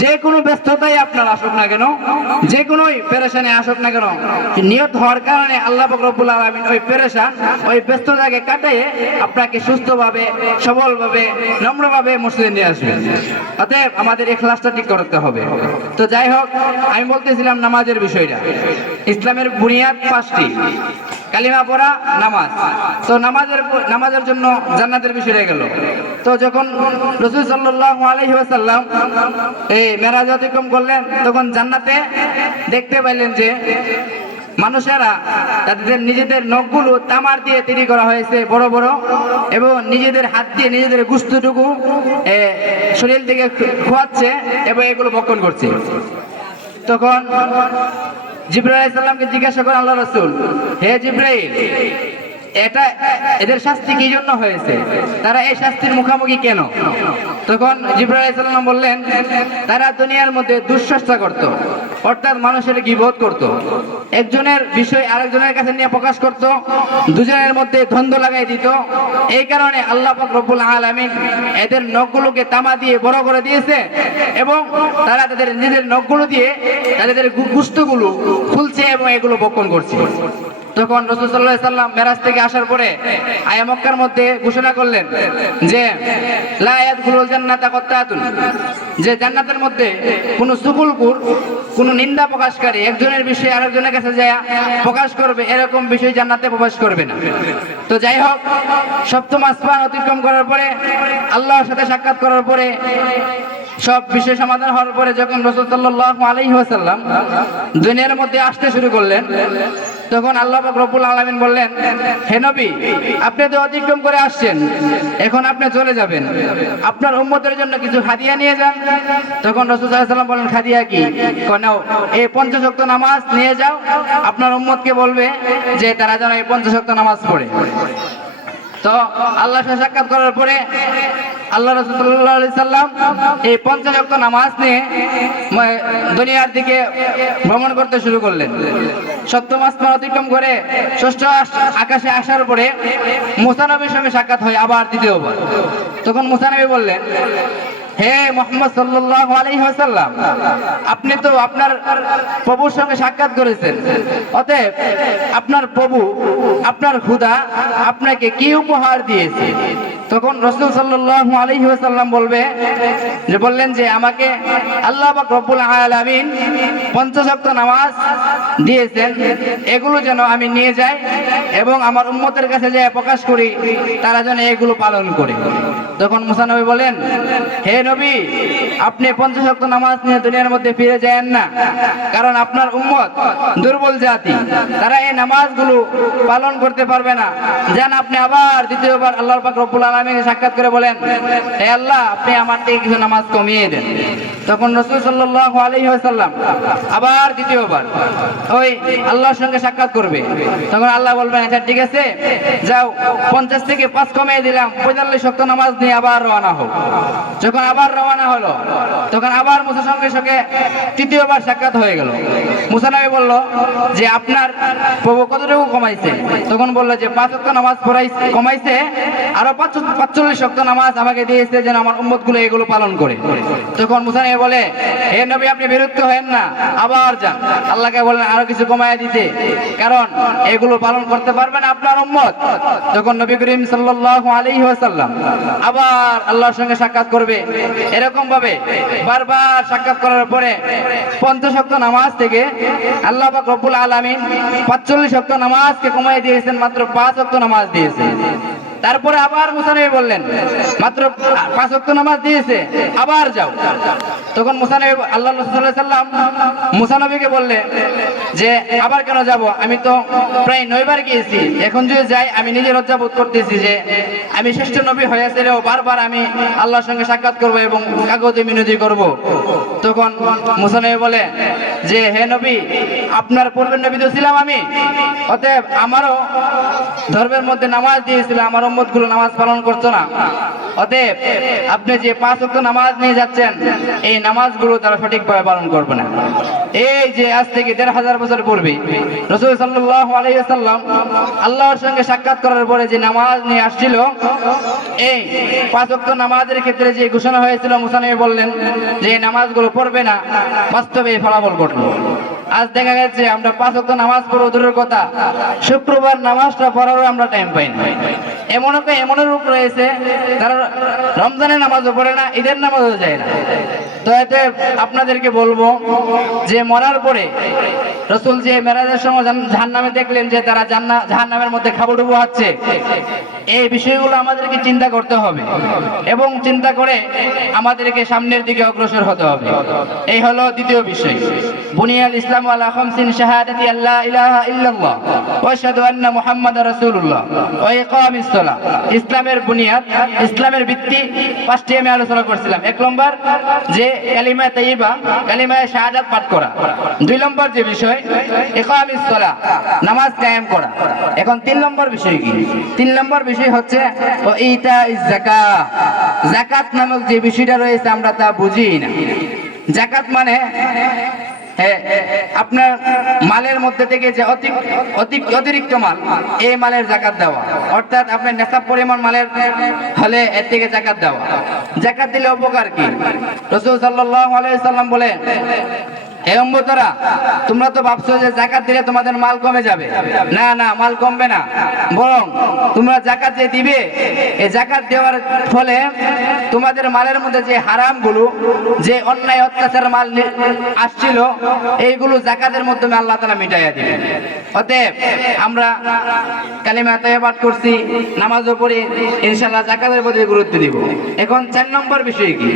যে কোনো ব্যস্ততাই আপনার আসুক না কেন, যে কোনো পেরেশানি আসুক না কেন, নিয়ত হওয়ার কারণে আল্লাহ পাক রব্বুল আলামিন ওই পেরেশান, ওই ব্যস্ততাকে কাটিয়ে আপনাকে সুস্থভাবে, সবলভাবে, নম্রভাবে মসজিদে নিয়ে আসবেন। অতএব আমাদের ইখলাসটা ঠিক করতে হবে। তো যাই হোক, আমি বলতেছিলাম নামাজের বিষয়টা। ইসলামের বুনিয়াদ 5টি: কালিমা পড়া, নামাজ। তো নামাজের জন্য জান্নাতের বিষয়টা গেল। তো যখন রাসূল সাল্লাল্লাহু আলাইহি ওয়াসাল্লাম এই মেরাজ অতিক্রম করলেন, তখন জান্নাতে দেখতে পাইলেন যে মানুষেরা তাদের নিজেদের নখগুলো তামার দিয়ে তৈরি করা হয়েছে বড় বড়, এবং নিজেদের হাত দিয়ে নিজেদের গোশতটুকু শরীর থেকে খোয়াচ্ছে এবং এগুলো ভক্ষণ করছে। তখন জিবরাইল আলাইহিস সালামকে জিজ্ঞাসা করেন আল্লাহ রাসূল, হে জিবরাইল, এদের শাস্তি কি জন্য হয়েছে, তারা এই শাস্তির মুখোমুখি কেন? তখন জিবরাইল আলাইহিস সালাম বললেন, তারা দুনিয়ার মধ্যে দুশ্চর্চা করত, অর্থাৎ মানুষের গীবত করত, একজনের বিষয় আরেকজনের কাছে নিয়ে প্রকাশ করত, দুজনের মধ্যে দ্বন্দ্ব লাগাই দিত। এই কারণে আল্লাহ পাক রব্বুল আলামিন এদের নখগুলোকে তামা দিয়ে বড় করে দিয়েছে, এবং তারা তাদের নিজেদের নখগুলো দিয়ে তাদের গোশতগুলো খুলছে এবং এগুলো ভক্ষণ করছে। তখন রাসূল সাল্লাল্লাহু আলাইহি সাল্লাম মেরাজ থেকে আসার পরে আয়া মক্কার মধ্যে ঘোষণা করলেন যে লা ইয়াদখুলুল জান্নাতা কাত্তাতুন, যে জান্নাতের মধ্যে কোনো সুকুলকুর, কোনো নিন্দা প্রকাশকারী একজনের বিষয়ে আরেকজনের কাছে যায় প্রকাশ করবে, এরকম বিষয় জান্নাতে প্রবেশ করবে না। তো যাই হোক, সপ্তম আসমান অতিক্রম করার পরে, আল্লাহর সাথে সাক্ষাৎ করার পরে, সব বিষয় সমাধান হওয়ার পরে যখন রাসূল সাল্লাল্লাহু আলাইহি ওয়াসাল্লাম দুনিয়ার মধ্যে আসতে শুরু করলেন, তখন আল্লাহ পাক রব্বুল আলামিন বললেন, হে নবী, আপনি তো অতিক্রম করে আসছেন, এখন আপনি চলে যাবেন, আপনার উম্মতের জন্য কিছু হাদিয়া নিয়ে যান। তখন রাসূল সাল্লাল্লাহু আলাইহি ওয়াসাল্লাম বলেন, হাদিয়া কি? নাও, এই 5 ওয়াক্ত নামাজ নিয়ে যাও, আপনার উম্মতকে বলবে যে তারা যেন এই 5 ওয়াক্ত নামাজ পড়ে। তো আল্লাহর সাথে সাক্ষাৎ করার পরে আল্লাহ রাসূল সাল্লাল্লাহু আলাইহি সাল্লাম এই 50 ওয়াক্ত নামাজ নিয়ে দুনিয়ার দিকে ভ্রমণ করতে শুরু করলেন। সপ্তম আসমান অতিক্রম করে ষষ্ঠ আকাশে আসার পরে মুসা নবীর সঙ্গে সাক্ষাৎ হয় আবার দ্বিতীয়বার। তখন মুসা নবী বললেন, হে মুহাম্মদ সাল্লাল্লাহু আলাইহি ওয়াসাল্লাম, আপনি তো আপনার প্রভুর সঙ্গে সাক্ষাৎ করেছেন, অতএব আপনার প্রভু, আপনার খোদা আপনাকে কি উপহার দিয়েছে? তখন রাসূল সাল্লাল্লাহু আলাইহি ওয়াসাল্লাম বললেন যে আমাকে আল্লাহ পাক রব্বুল আলামিন 50 ওয়াক্ত নামাজ দিয়েছেন, এগুলো যেন আমি নিয়ে যাই এবং আমার উম্মতের কাছে যে প্রকাশ করি, তারা যেন এগুলো পালন করে। তখন মুসা নবী বলেন, হে নবী, আপনি 50 ওয়াক্ত নামাজ নিয়ে দুনিয়ার মধ্যে ফিরে যায়েন না, কারণ আপনার উম্মত দুর্বল জাতি, তারা এই নামাজগুলো পালন করতে পারবে না। যেন আপনি আবার দ্বিতীয়বার আল্লাহ পাক রব্বুল আলামিনকে সাক্ষাৎ করে বলেন, হে আল্লাহ, আপনি আমার থেকে কিছু নামাজ কমিয়ে দেন। তখন রাসূল সাল্লাল্লাহু আলাইহি ওয়াসাল্লাম আবার দ্বিতীয়বার ওই আল্লাহর সঙ্গে সাক্ষাৎ করবে। তখন আল্লাহ বলবেন, আচ্ছা ঠিক আছে, যাও 50 থেকে 5 কমিয়ে দিলাম, 45 ওয়াক্ত নামাজ নিয়ে আবার রওনা হও। যখন আবার রওনা হলো, তখন আবার মুসার সঙ্গে তৃতীয়বার সাক্ষাৎ হয়ে গেল। মুসা নবী বলল যে আপনার প্রভু কতটুকু কমাইছে? তখন বলল যে 5 ওয়াক্ত নামাজ কমাইছে, আরো 45 ওয়াক্ত নামাজ আমাকে দিয়েছে যেন আমার উম্মতগুলো এগুলো পালন করে। তখন মুসা নবী বলে, হে নবী, আপনি বিরক্ত হয়েন না, আবার যান, আল্লাহকে বলেন আরো কিছু কমায় দিতে, কারণ এগুলো পালন করতে পারবে না আপনার উম্মত। তখন নবী করিম সাল্লাল্লাহু আলাইহি ওয়াসাল্লাম আবার আল্লাহর সঙ্গে সাক্ষাৎ করবে। এরকম ভাবে বারবার সাক্ষাৎ করার পরে 50 ওয়াক্ত নামাজ থেকে আল্লাহ পাক রব্বুল আলামিন 45 ওয়াক্ত নামাজকে কমায় দিয়েছেন, মাত্র 5 ওয়াক্ত নামাজ দিয়েছেন। তারপরে আবার মুসা নবী বললেন, মাত্র 5 ওয়াক্ত নামাজ দিয়েছে, আবার যাও। তখন মুসা নবী, আল্লাহ রাসূল সাল্লাল্লাহু আলাইহি ওয়াসাল্লাম মুসা নবীকে বললেন যে আবার কেন যাব? আমি তো প্রায় 9 বার গিয়েছি, এখন যদি যাই আমি নিজে লজ্জা বোধ করতেছি যে আমি শ্রেষ্ঠ নবী হয়েছিলেও বারবার আমি আল্লাহর সঙ্গে সাক্ষাৎ করব এবং কাগজে মিনতি করব। তখন মুসা নবী বলে যে হে নবী, আপনার পূর্বের নবী তো ছিলাম আমি, অতএব আমারও ধর্মের মধ্যে নামাজ দিয়েছিল, আমার উম্মতগুলো নামাজ পালন করতো না, অতএব আপনি যে 5 ওয়াক্ত নামাজ নিয়ে যাচ্ছেন, এই নামাজগুলো তারা সঠিকভাবে পালন করবে না। এই যে আজ থেকে 1500 বছর পূর্বে রাসূল সাল্লাল্লাহু আলাইহি ওয়াসাল্লাম আল্লাহর সঙ্গে সাক্ষাৎ করার পরে যে নামাজ নিয়ে আসছিল, এই 5 ওয়াক্ত নামাজের ক্ষেত্রে যে ঘোষণা হয়েছিল, মুসা নবী বললেন যে এই নামাজগুলো পড়বে না, বাস্তবে ফলাফল ঘটলো। আজ দেখা গেছে আমরা 5 ওয়াক্ত নামাজ পড়ব দূরের কথা, শুক্রবার নামাজটা পড়ারও আমরা টাইম পাই না। এমন রূপ রয়েছে, তারা রমজানের নামাজও পড়ে না, ঈদের নামাজও যায় না। তো এতে আপনাদেরকে বলবো যে মরার পরে রাসূল যে মেরাজের সময় জাহান্নামে দেখলেন যে তারা জাহান্নামের মধ্যে খাবুডুবু হচ্ছে, এই বিষয়গুলো আমাদেরকে চিন্তা করতে হবে এবং চিন্তা করে আমাদেরকে সামনের দিকে অগ্রসর হতে হবে। এই হলো দ্বিতীয় বিষয়। বুনিয়াল ইসলাম আলা খামসিন শাহাদাতি আল্লা ইলাহা ইল্লাল্লাহ ওয়া আশহাদু আন্না মুহাম্মাদার রাসূলুল্লাহ ওয়া ইকামিস সালাহ। ইসলামের বুনিয়াদ, ইসলামের ভিত্তি 5টি আমি আলোচনা করেছিলাম। 1 নম্বর যে কালিমা তাইয়্যিবা, কালিমা শাহাদাত পাঠ করা। 2 নম্বর যে বিষয় ইকামিস সালাহ, নামাজ কায়েম করা। এখন 3 নম্বর বিষয় কি? 3 নম্বর বিষয় হচ্ছে ও ইতাইজ যাকাত। যাকাত নামক যে বিষয়টা রয়েছে আমরা তা বুঝি না। যাকাত মানে আপনার মালের মধ্যে থেকে যে অতিরিক্ত মাল, এই মালের যাকাত দেওয়া, অর্থাৎ আপনার নেশাব পরিমাণ মালের হলে এর থেকে যাকাত দেওয়া। যাকাত দিলে উপকার কি? রাসূল সাল্লাল্লাহু আলাইহি সাল্লাম বলেন, হে উম্মতরা, তোমরা তো ভাবছো যে যাকাত দিলে তোমাদের মাল কমে যাবে। না না, মাল কমবে না, বরং তোমরা যাকাত যে দিবে, এই যাকাত দেওয়ার ফলে তোমাদের মালের মধ্যে যে হারামগুলো, যে অন্যায় অত্যাচার মাল আসছিল, এইগুলো যাকাতের মাধ্যমে আল্লাহ তাআলা মিটাইয়া দিবে। অতএব আমরা কালিমা তাইয়্যিবা পাঠ করছি, নামাজও পড়ি, ইনশাআল্লাহ যাকাতের প্রতি গুরুত্ব দিব। এখন 4 নম্বর বিষয় কি?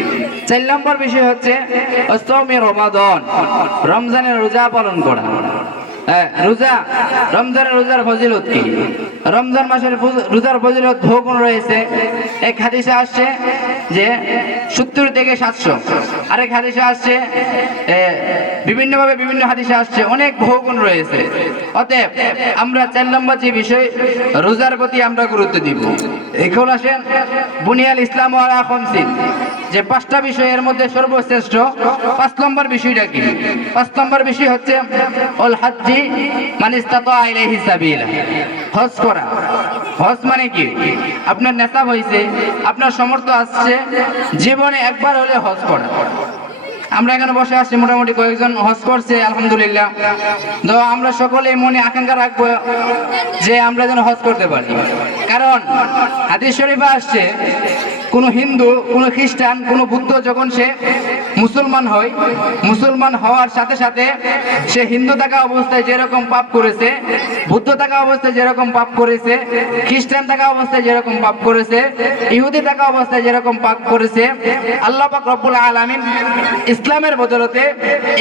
4 নম্বর বিষয় হচ্ছে সাওমে রমাদান, রমজানের রোজা পালন করা। রোজা, রমজানের রোজার ফজিলত কি? রমজান মাসের রোজার ফজিলত বহুগুণ রয়েছে। এক হাদিসে আসছে যে 70 থেকে 700, আরেক হাদিসে আসছে বিভিন্নভাবে বিভিন্ন হাদিসে আসছে, অনেক বহুগুণ রয়েছে। অতএব আমরা 4 নম্বর যে বিষয়, রোজার প্রতি আমরা গুরুত্ব দিব। এখন আসেন বুনিয়াল ইসলাম আলা খামসিন, যে 5টা বিষয়ের মধ্যে সর্বশ্রেষ্ঠ 5 নম্বর বিষয়টা কি? 5 নম্বর বিষয় হচ্ছে আল হাজ্জি মান ইসতাতা ইলাইহি সাবিলা, হজ করা। হজ মানে কি? আপনার নেশাব হয়েছে, আপনার সমর্থ আসছে, জীবনে একবার হলে হজ করা। আমরা এখানে বসে আছি, মোটামুটি কয়েকজন হজ করছে আলহামদুলিল্লাহ। তো আমরা সকলেই মনে আকাঙ্ক্ষা রাখবো যে আমরা যেন হজ করতে পারি। কারণ হাদিস শরীফে আসছে, কোনো হিন্দু, কোনো খ্রিস্টান, কোনো বুদ্ধ যখন সে মুসলমান হয়, মুসলমান হওয়ার সাথে সাথে সে হিন্দু থাকা অবস্থায় যেরকম পাপ করেছে, বুদ্ধ থাকা অবস্থায় যেরকম পাপ করেছে, খ্রিস্টান থাকা অবস্থায় যেরকম পাপ করেছে, ইহুদি থাকা অবস্থায় যেরকম পাপ করেছে, আল্লাহ পাক রব্বুল আলামিন ইসলামের বদলতে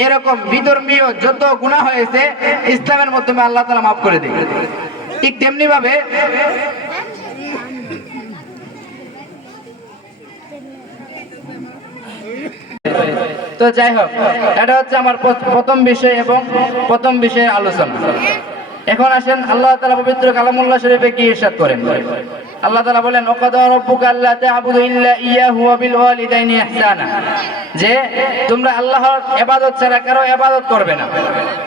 এরকম বিধর্মীয় যত গুনাহ হয়েছে ইসলামের মাধ্যমে আল্লাহ তাআলা মাফ করে দেয়। ঠিক তেমনি ভাবে তো যাই হোক, এটা হচ্ছে আমার প্রথম বিষয় এবং প্রথম বিষয়ের আলোচনা। এখন আসেন আল্লাহ তাআলা পবিত্র কালামুল্লাহ শরীফে কি ইরশাদ করেন। আল্লাহ তাআলা বলেন, ওয়াকাদা রাব্বুকা আল্লা তা'বুদু ইল্লা ইয়াহু ওয়া বিল ওয়ালিদাইনি ইহসানা, যে তোমরা আল্লাহর ইবাদত ছাড়া কারো ইবাদত করবে না।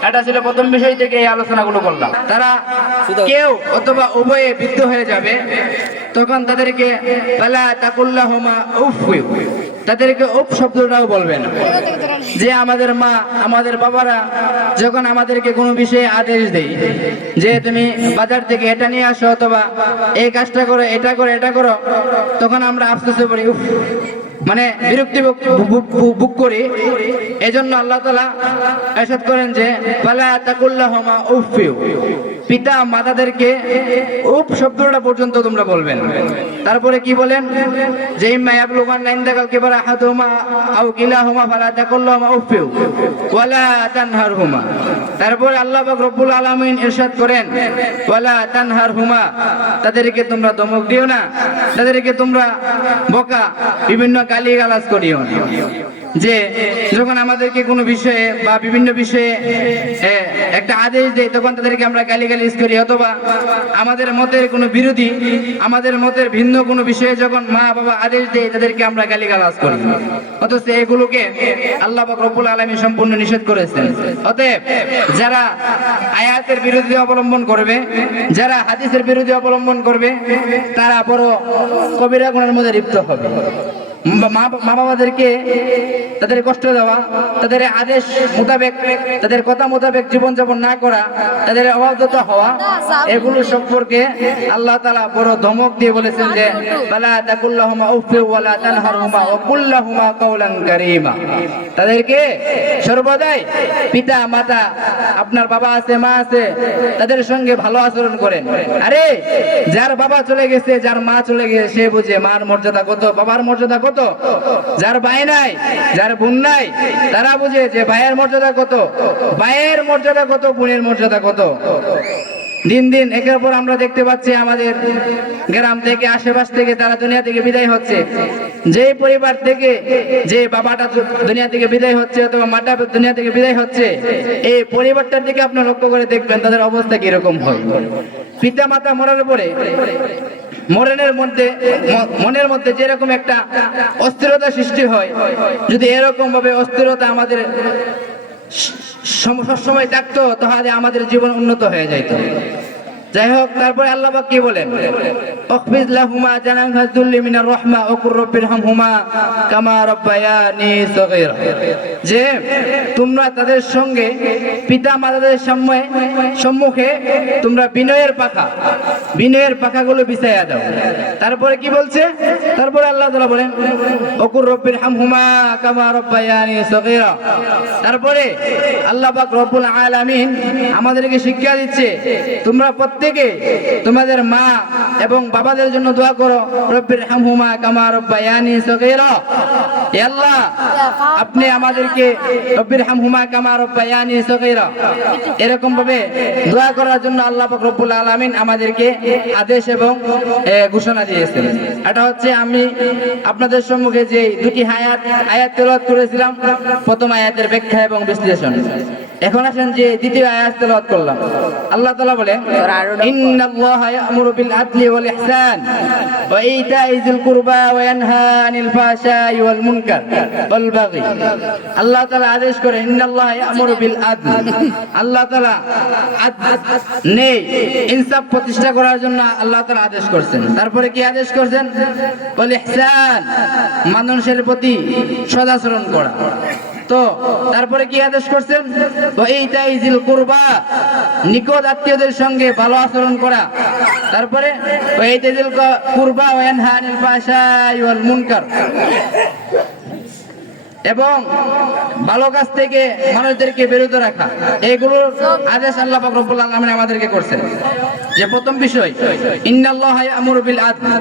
এটা ছিল প্রথম বিষয় থেকে এই আলোচনাগুলো করলাম। তারা কেউ অথবা উভয়ে বিদ্ধ হয়ে যাবে, তখন তাদেরকে ফালা তাকুল্লাহুমা উফ, তাদেরকে উফ শব্দটাও বলবে না। যে আমাদের মা, আমাদের বাবারা যখন আমাদেরকে কোনো বিষয়ে আদেশ দেয় যে তুমি বাজার থেকে এটা নিয়ে আসো অথবা এই কাজটা করো, এটা করো, এটা করো, তখন আমরা আফসোসে পড়ি, উফ, মানে বিরক্তি বুক করি। এজন্য আল্লাহ তাআলা ইরশাদ করেন যে ফালা তাকুল্লাহুমা উফ, পিতা মাতাদেরকে উফ শব্দটা পর্যন্ত তোমরা বলবেন। তারপরে কি বলেন যে ইম্মা ইয়াবলুগান্না ইনদাকাল কিবারা আহাদুহুমা আও কিলাহুমা ফালা তাকুল্লাহুমা উফ ওয়ালা তানহারহুমা। তারপরে আল্লাহ পাক রব্বুল আলামিন ইরশাদ করেন ওয়ালা তানহারহুমা, তাদেরকে তোমরা ধমক দিও না, তাদেরকে তোমরা বকা বিভিন্ন গালিগালাজ করিও না। যে যখন আমাদেরকে কোনো বিষয়ে বা বিভিন্ন বিষয়ে একটা আদেশ দেয় তখন তাদেরকে আমরা গালিগালিজ করি, অথবা আমাদের মতের কোনো বিরোধী, আমাদের মতের ভিন্ন কোনো বিষয়ে যখন মা বাবা আদেশ দেয় তাদেরকে আমরা গালিগালাজ করি, অথচ এগুলোকে আল্লাহ পাক রব্বুল আলামিন সম্পূর্ণ নিষেধ করেছেন। অতএব যারা আয়াতের বিরোধী অবলম্বন করবে, যারা হাদিসের বিরোধী অবলম্বন করবে, তারা বড় কবিরা গুনাহের মধ্যে লিপ্ত হবে। মা বাবাদেরকে তাদের কষ্ট দেওয়া, তাদের আদেশ মোতাবেক, তাদের কথা মোতাবেক জীবনযাপন না করা, তাদের অবাধ্যত হওয়া, এগুলো সম্পর্কে আল্লাহ তাআলা বড় ধমক দিয়ে বলেছেন যে ফালা তাকুল্লাহুমা উফ ওয়ালা তানহারহুমা ওয়া কুল লাহুমা কাওলান কারীমা। তাদেরকে সর্বদাই পিতা মাতা, আপনার বাবা আছে, মা আছে, তাদের সঙ্গে ভালো আচরণ করেন। আরে যার বাবা চলে গেছে, যার মা চলে গেছে, সে বুঝে মার মর্যাদা কত, বাবার মর্যাদা কত। যার ভাই নাই, যার বোন নাই, তারা বুঝে যে ভাইয়ের মর্যাদা কত, ভাইয়ের মর্যাদা কত, বোনের মর্যাদা কত। দিন দিন একের পর আমরা দেখতে পাচ্ছি আমাদের গ্রাম থেকে, আশেপাশ থেকে তারা দুনিয়া থেকে বিদায় হচ্ছে। যে পরিবার থেকে যে বাবাটা দুনিয়া থেকে বিদায় হচ্ছে অথবা মাটা দুনিয়া থেকে বিদায় হচ্ছে, এই পরিবারটার দিকে আপনি লক্ষ্য করে দেখবেন তাদের অবস্থা কিরকম হয়। পিতা মাতা মরার পরে মনের মধ্যে যেরকম একটা অস্থিরতা সৃষ্টি হয়, যদি এরকম ভাবে অস্থিরতা আমাদের সবসময় থাকতো তাহলে আমাদের জীবন উন্নত হয়ে যাইত। যাই হোক, তারপরে আল্লাহ পাক কি বলেন, ওয়াকফিজ লাহুমা জানাহাজ যুল্লি মিনার রাহমা ওয়া কুর রাব্বিরহামহুমা কামা রাব্বায়ানি সগীরা, যে তোমরা তাদের সঙ্গে পিতা মাতাদের সম্মুখে তোমরা বিনয়ের পাখাগুলো বিছাইয়া দাও। তারপরে কি বলছে, তারপরে আল্লাহ তাআলা বলেন ওয়া কুর রাব্বিরহামহুমা কামা রাব্বায়ানি সগীরা। তারপরে আল্লাহ পাক রব্বুল আলামিন আমাদেরকে শিক্ষা দিচ্ছে, তোমরা প্রত্যেকে তোমাদের মা এবং বাবাদের জন্য দোয়া করো, রব্বিরহামহুমা কামা রাব্বায়ানি সগীরা। হে আল্লাহ, আপনি আমাদেরকে রব্বিরহামহুমা কামা রাব্বায়ানি সগীরা এরকম ভাবে দোয়া করার জন্য আল্লাহ পাক রব্বুল আলামিন আমাদেরকে আদেশ এবং ঘোষণা দিয়েছেন। এটা হচ্ছে আমি আপনাদের সম্মুখে যে দুটি আয়াত তেলাওয়াত করেছিলাম, প্রথম আয়াতের ব্যাখ্যা এবং বিশ্লেষণ। এখন আসেন যে দ্বিতীয় আয়াত তেলাওয়াত করলাম। আল্লাহ তাআলা বলেন, ইন্নাল্লাহা ইয়া'মুরু বিল আদলি ওয়াল ইহসান ইহসান ওয়া ইতাই যিল কুরবা ওয়া ইয়ানহা আনিল ফাহশাই ওয়াল মুনকার ওয়াল বাগি। আল্লাহ তাআলা আদেশ করেন ইন্নাল্লাহা ইয়া'মুরু বিল আদল। আল্লাহ তাআলা নেই ইনসাফ প্রতিষ্ঠা করার জন্য আল্লাহ তাআলা আদেশ করছেন। তারপরে কি আদেশ করছেন? ওয়াল ইহসান, মানুষের প্রতি সদাচরণ করা। তো তারপরে কি আদেশ করছেন? ওয়া ইতাই যিল কুরবা, নিকট আত্মীয়দের সঙ্গে ভালো আচরণ করা। তারপরে ওয়া ইতাই যিল কুরবা ওয়া ইয়ানহা আনিল ফাহশাই ওয়াল মুনকার, এবং ভালো কাজ থেকে মানুষদেরকে বিরত রাখা। এইগুলোর আদেশ আল্লাহ পাক রব্বুল আলামিন আমাদেরকে করছেন। যে প্রথম বিষয় ইন্নাল্লাহা ইয়া'মুরু বিল আদল,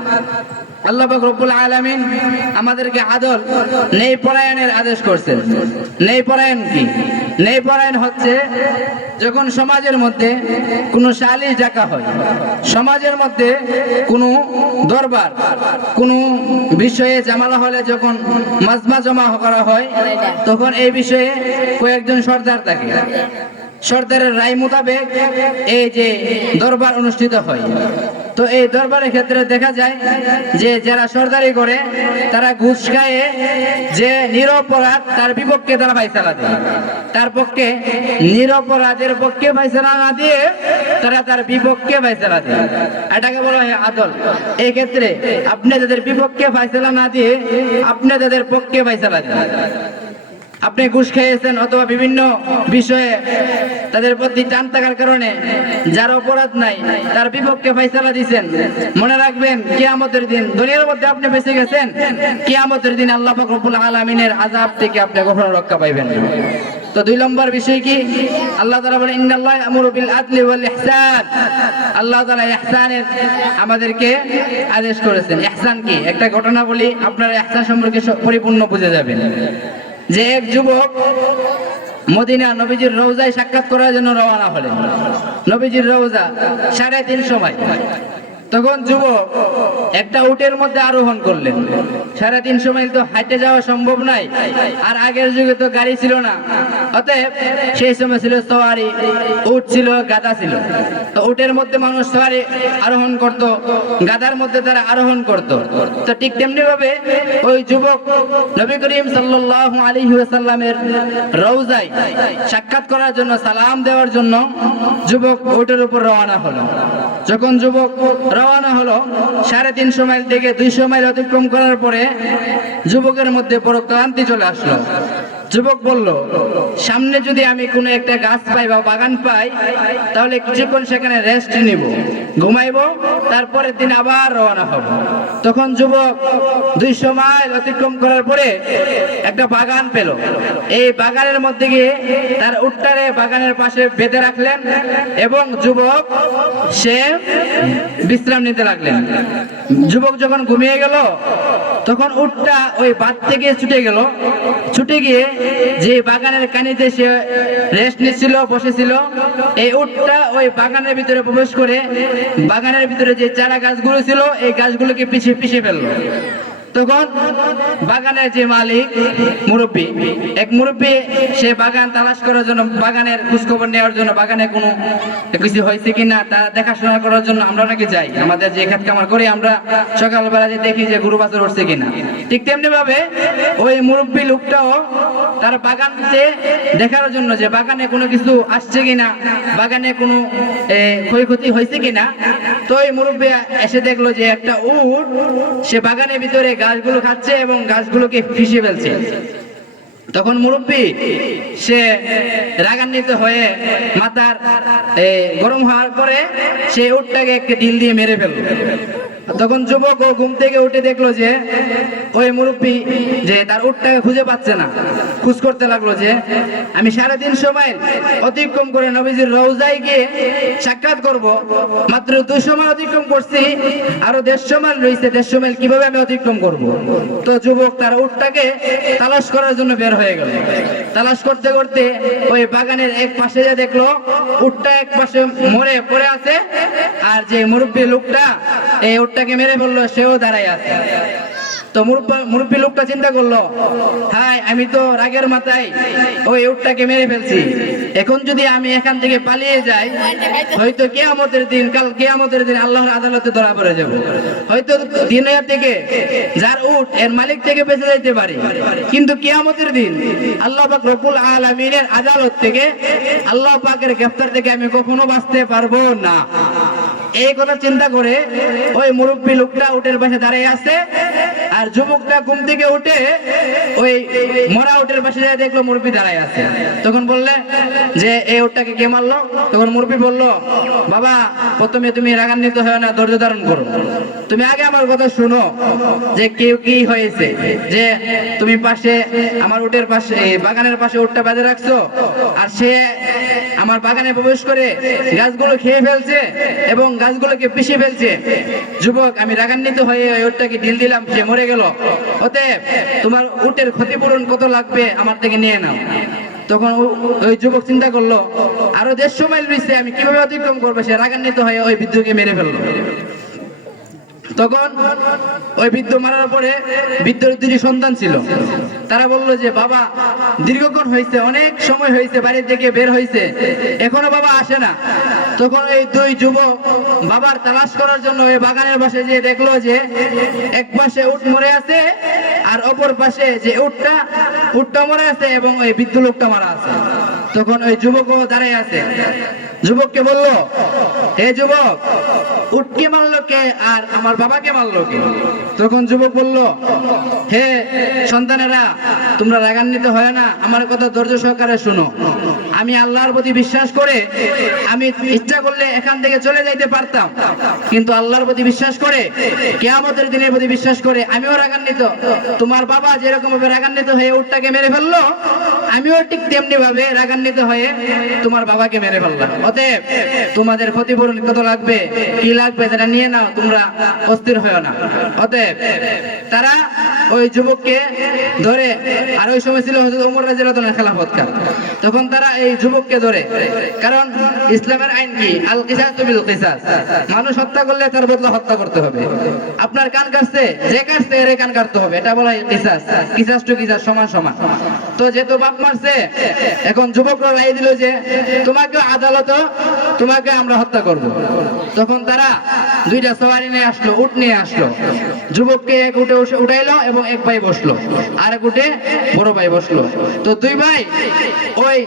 আল্লাহ পাক রব্বুল আলামিন আমাদেরকে আদল, ন্যায় পরায়ণের আদেশ করছেন। ন্যায় পরায়ণ কি? ন্যায় পরায়ণ হচ্ছে যখন সমাজের মধ্যে কোনো সালিশ ডাকা হয়, সমাজের মধ্যে কোনো দরবার, কোনো বিষয়ে ঝামেলা হলে যখন মাজমা জমা করা হয়, তখন এই বিষয়ে কয়েকজন সর্দার থাকে। সর্দারের রায় মোতাবেক এই যে দরবার অনুষ্ঠিত হয়। তো এই দরবারের ক্ষেত্রে দেখা যায় যে যারা সর্দারি করে তারা ঘুষ খায়, যে নিরপরাধ তার বিপক্ষে তারা ফায়সালা দেয়, তার পক্ষে নিরপরাধের পক্ষে ফায়সালা না দিয়ে তারা তার বিপক্ষে ফায়সালা দেয়। এটাকে বলা হয় আদল। এই ক্ষেত্রে আপনি তাদের বিপক্ষে ফায়সালা না দিয়ে আপনি তাদের পক্ষে ফায়সালা দেন। আপনি ঘুষ খেয়েছেন অথবা বিভিন্ন বিষয়ে তাদের প্রতি টান থাকার কারণে যার অপরাধ নাই তার বিপক্ষে ফয়সালা দিয়েছেন, মনে রাখবেন কিয়ামতের দিন, দুনিয়ার মধ্যে আপনি বেঁচে গেছেন, কিয়ামতের দিন আল্লাহ পাক রব্বুল আলামিনের আযাব থেকে আপনি কখনো রক্ষা পাইবেন না। তো দুই নম্বর বিষয় কি? আল্লাহ তাআলা বলেন ইন্নাল্লাহা ইয়া'মুরু বিল আদলি ওয়াল ইহসান। আল্লাহ তাআলা ইহসানের আমাদেরকে আদেশ করেছেন। ইহসান কি? একটা ঘটনা বলি, আপনারা ইহসান সম্পর্কে পরিপূর্ণ বুঝে যাবেন। যে এক যুবক মদিনা নবীজির রওজায় সাক্ষাৎ করার জন্য রওনা হলেন। নবীজির রওজা 3:30 সময়। তখন যুবক একটা উটের মধ্যে আরোহণ করলেন। 3:30 সময় তো হাঁটে যাওয়া সম্ভব নাই, আর আগের যুগে তো গাড়ি ছিল না, অতএব সেই সময় ছিল সওয়ারি, উট ছিল, গাধা ছিল। তো উটের মধ্যে মানুষ সওয়ারি আরোহণ করত, গাধার মধ্যে তারা আরোহণ করত। তো ঠিক তেমনি ভাবে ওই যুবক নবী করিম সাল্লাল্লাহু আলাইহি ওয়াসাল্লামের রওজায় সাক্ষাৎ করার জন্য, সালাম দেওয়ার জন্য যুবক উটের উপর রওনা হলো। যখন যুবক রওনা হলো 3:30 মাইল থেকে 200 মাইল অতিক্রম করার পরে যুবকের মধ্যে বড় ক্লান্তি চলে আসলো। যুবক বলল, সামনে যদি আমি কোনো একটা গাছ পাই বা বাগান পাই তাহলে কিছুক্ষণ সেখানে রেস্ট নিব, ঘুমাইবো, তারপরের দিন আবার রওনা হব। তখন যুবক 200 মাইল অতিক্রম করার পরে একটা বাগান পেল। এই বাগানের মধ্যে গিয়ে তার উটটারে বাগানের পাশে বেঁধে রাখলেন এবং যুবক সে বিশ্রাম নিতে লাগলেন। যুবক যখন ঘুমিয়ে গেল তখন উটটা ওই বাঁধ থেকে ছুটে গেল। ছুটে গিয়ে যে বাগানের কানিতে সে রেস্ট নিচ্ছিল, বসেছিল, এই উটটা ওই বাগানের ভিতরে প্রবেশ করে বাগানের ভিতরে যে চারা গাছগুলো ছিল এই গাছগুলোকে পিষে ফেললো। তখন বাগানের যে মালিক মুরব্বী, এক মুরব্বী, সে বাগান তালাশ করার জন্য, বাগানের খোঁজখবর নেওয়ার জন্য, বাগানে কোনো কিছু হয়েছে কিনা তা দেখাশোনা করার জন্য আমরা নাকি যাই। আমাদের যে খেত কামার করি আমরা সকালবেলা যে দেখি যে গরু বাছুর উঠছে কিনা, ঠিক তেমনি ভাবে ওই মুরব্বী লোকটাও তার বাগানকে দেখার জন্য যে বাগানে কোনো কিছু আসছে কিনা, বাগানে কোনো ক্ষয়ক্ষতি হয়েছে কিনা, তো এই মুরব্বী এসে দেখলো যে একটা উট সে বাগানের ভিতরে গাছগুলো খাচ্ছে এবং গাছগুলোকে পিষে ফেলছে। তখন মুরব্বী সে রাগান্বিত হয়ে মাথার গরম হওয়ার পরে সে উটটাকে একটা ঢিল দিয়ে মেরে ফেলল। তখন যুবক ও ঘুম থেকে উঠে দেখলো যে ওই মুরব্বী যে তার উটটাকে খুঁজে পাচ্ছে না। খোঁজ করতে লাগলো যে আমি 3:30 মাইল অতিক্রম করে নবীজির রওজায় গিয়ে সাক্ষাৎ করব, মাত্র 200 মাইল অতিক্রম করছি, আরো 150 মাইল রয়েছে, 150 মাইল কিভাবে আমি অতিক্রম করব? তো যুবক তার উটটাকে তালাশ করার জন্য বের হয়ে গেল। তালাশ করতে করতে ওই বাগানের এক পাশে যা দেখলো উটটা এক পাশে মরে পড়ে আছে, আর যে মুরব্বী লোকটা এই উটটাকে মেরে ফেললো সেও দাঁড়ায় আছে। তো মুরব্বী লোকটা চিন্তা করলো, হাই, আমি তো রাগের মাথায় ওই উটটাকে মেরে ফেলছি, এখন যদি আমি এখান থেকে পালিয়ে যাই, হয়তো কিয়ামতের দিন, কাল কিয়ামতের দিন আল্লাহর আদালতে ধরা পড়ে যাব। হয়তো দুনিয়া থেকে যার উট এর মালিক থেকে বেঁচে যাইতে পারি, কিন্তু কিয়ামতের দিন আল্লাহ পাক রব্বুল আলামিনের আদালত থেকে, আল্লাহ পাকের গ্রেফতার থেকে আমি কখনো বাঁচতে পারবো না। এই কথা চিন্তা করে ওই মুরব্বী লোকটা উটের পাশে দাঁড়িয়ে আছে, আর যুবকটা ঘুম থেকে উঠে ওই মরা উটের পাশে যায়, দেখলো মুরব্বী দাঁড়ায় আছে। তখন বললে যে এই উটটাকে কে মারলো? তখন মুরব্বী বলল, বাবা প্রথমে তুমি রাগান্বিত হয় না, ধৈর্য ধারণ করো। তুমি আগে আমার কথা শুনো যে কেউ কি হয়েছে, যে তুমি পাশে আমার উটের পাশে, বাগানের পাশে উটটা বেঁধে রাখছো, আর সে আমার বাগানে প্রবেশ করে গাছগুলো খেয়ে ফেলছে এবং গাছগুলোকে পিষে ফেলছে। যুবক, আমি রাগান্বিত হয়ে ওই উটটাকে ঢিল দিলাম, সে মরে গেল। অতএব তোমার উটের ক্ষতিপূরণ কত লাগবে আমার থেকে নিয়ে নাও। তখন ওই যুবক চিন্তা করলো, আরো 150 মাইল রয়েছে, আমি কিভাবে অতিক্রম করবো? সে রাগান্বিত হয়ে ওই বৃদ্ধকে মেরে ফেললো। তখন ওই বৃদ্ধ মারার পরে বৃদ্ধর 2 সন্তান ছিল, তারা বললো যে বাবা দীর্ঘক্ষণ হয়েছে, অনেক সময় হয়েছে, বাড়ি থেকে বের হয়েছে, এখনো বাবা আসে না। তখন এই 2 যুবক বাবার তালাশ করার জন্য ওই বাগানের পাশে যে দেখলো যে এক পাশে উট মরে আছে, আর অপর পাশে যে উটটা মরে আছে এবং ওই বৃদ্ধ লোকটা মারা আছে। তখন ওই যুবকও দাঁড়িয়ে আছে। যুবককে বলল, হে যুবক, উটকে মারলো কে আর আমার বাবাকে মারলো কে? তখন যুবক বলল, হে সন্তানেরা, তোমরা রাগান্বিত হয় না, আমার কথা ধৈর্য সহকারে শুনো। আমি আল্লাহর প্রতি বিশ্বাস করে আমি ইচ্ছা করলে এখান থেকে চলে যাইতে পারতাম, কিন্তু আল্লাহর প্রতি বিশ্বাস করে, কিয়ামতের দিনের প্রতি বিশ্বাস করে আমিও রাগান্বিত। তোমার বাবা যেরকম ভাবে রাগান্বিত হয়ে উটটাকে মেরে ফেললো, আমিও ঠিক তেমনি ভাবে রাগান্বিত হয়ে তোমার বাবাকে মেরে ফেললাম। অতএব তোমাদের ক্ষতিপূরণ কত লাগবে, কি লাগবে, সেটা নিয়ে নাও, তোমরা অস্থির হয়েও না। অতএব তারা ওই যুবককে ধরে, আর ওই সময় ছিল হযরত ওমর রাদিয়াল্লাহু তাআলার খেলাফতকাল, তখন তারা এই যুবককে ধরে, কারণ ইসলামের আইন কি, আল কিসাসু বিল কিসাস, মানুষ হত্যা করলে তার বদলা হত্যা করতে হবে। আপনার কান কাটছে, যে কাটছে এর কান কাটতে হবে, এটা বলা হয় কিসাস। কিসাস টু কিসাস, সমান সমান। তো যেহেতু বাপ মারছে, এখন যুবকরা রায় দিল যে তোমাকে আদালত, তোমাকে আমরা হত্যা করব। তখন তারা 2টা সওয়ারি নিয়ে আসলো, উট নিয়ে আসলো। যুবককে এক উটে উঠাইলো এবং এক ভাই বসলো, আর এক উটে বড় ভাই বসলো। তো 2 ভাই ওই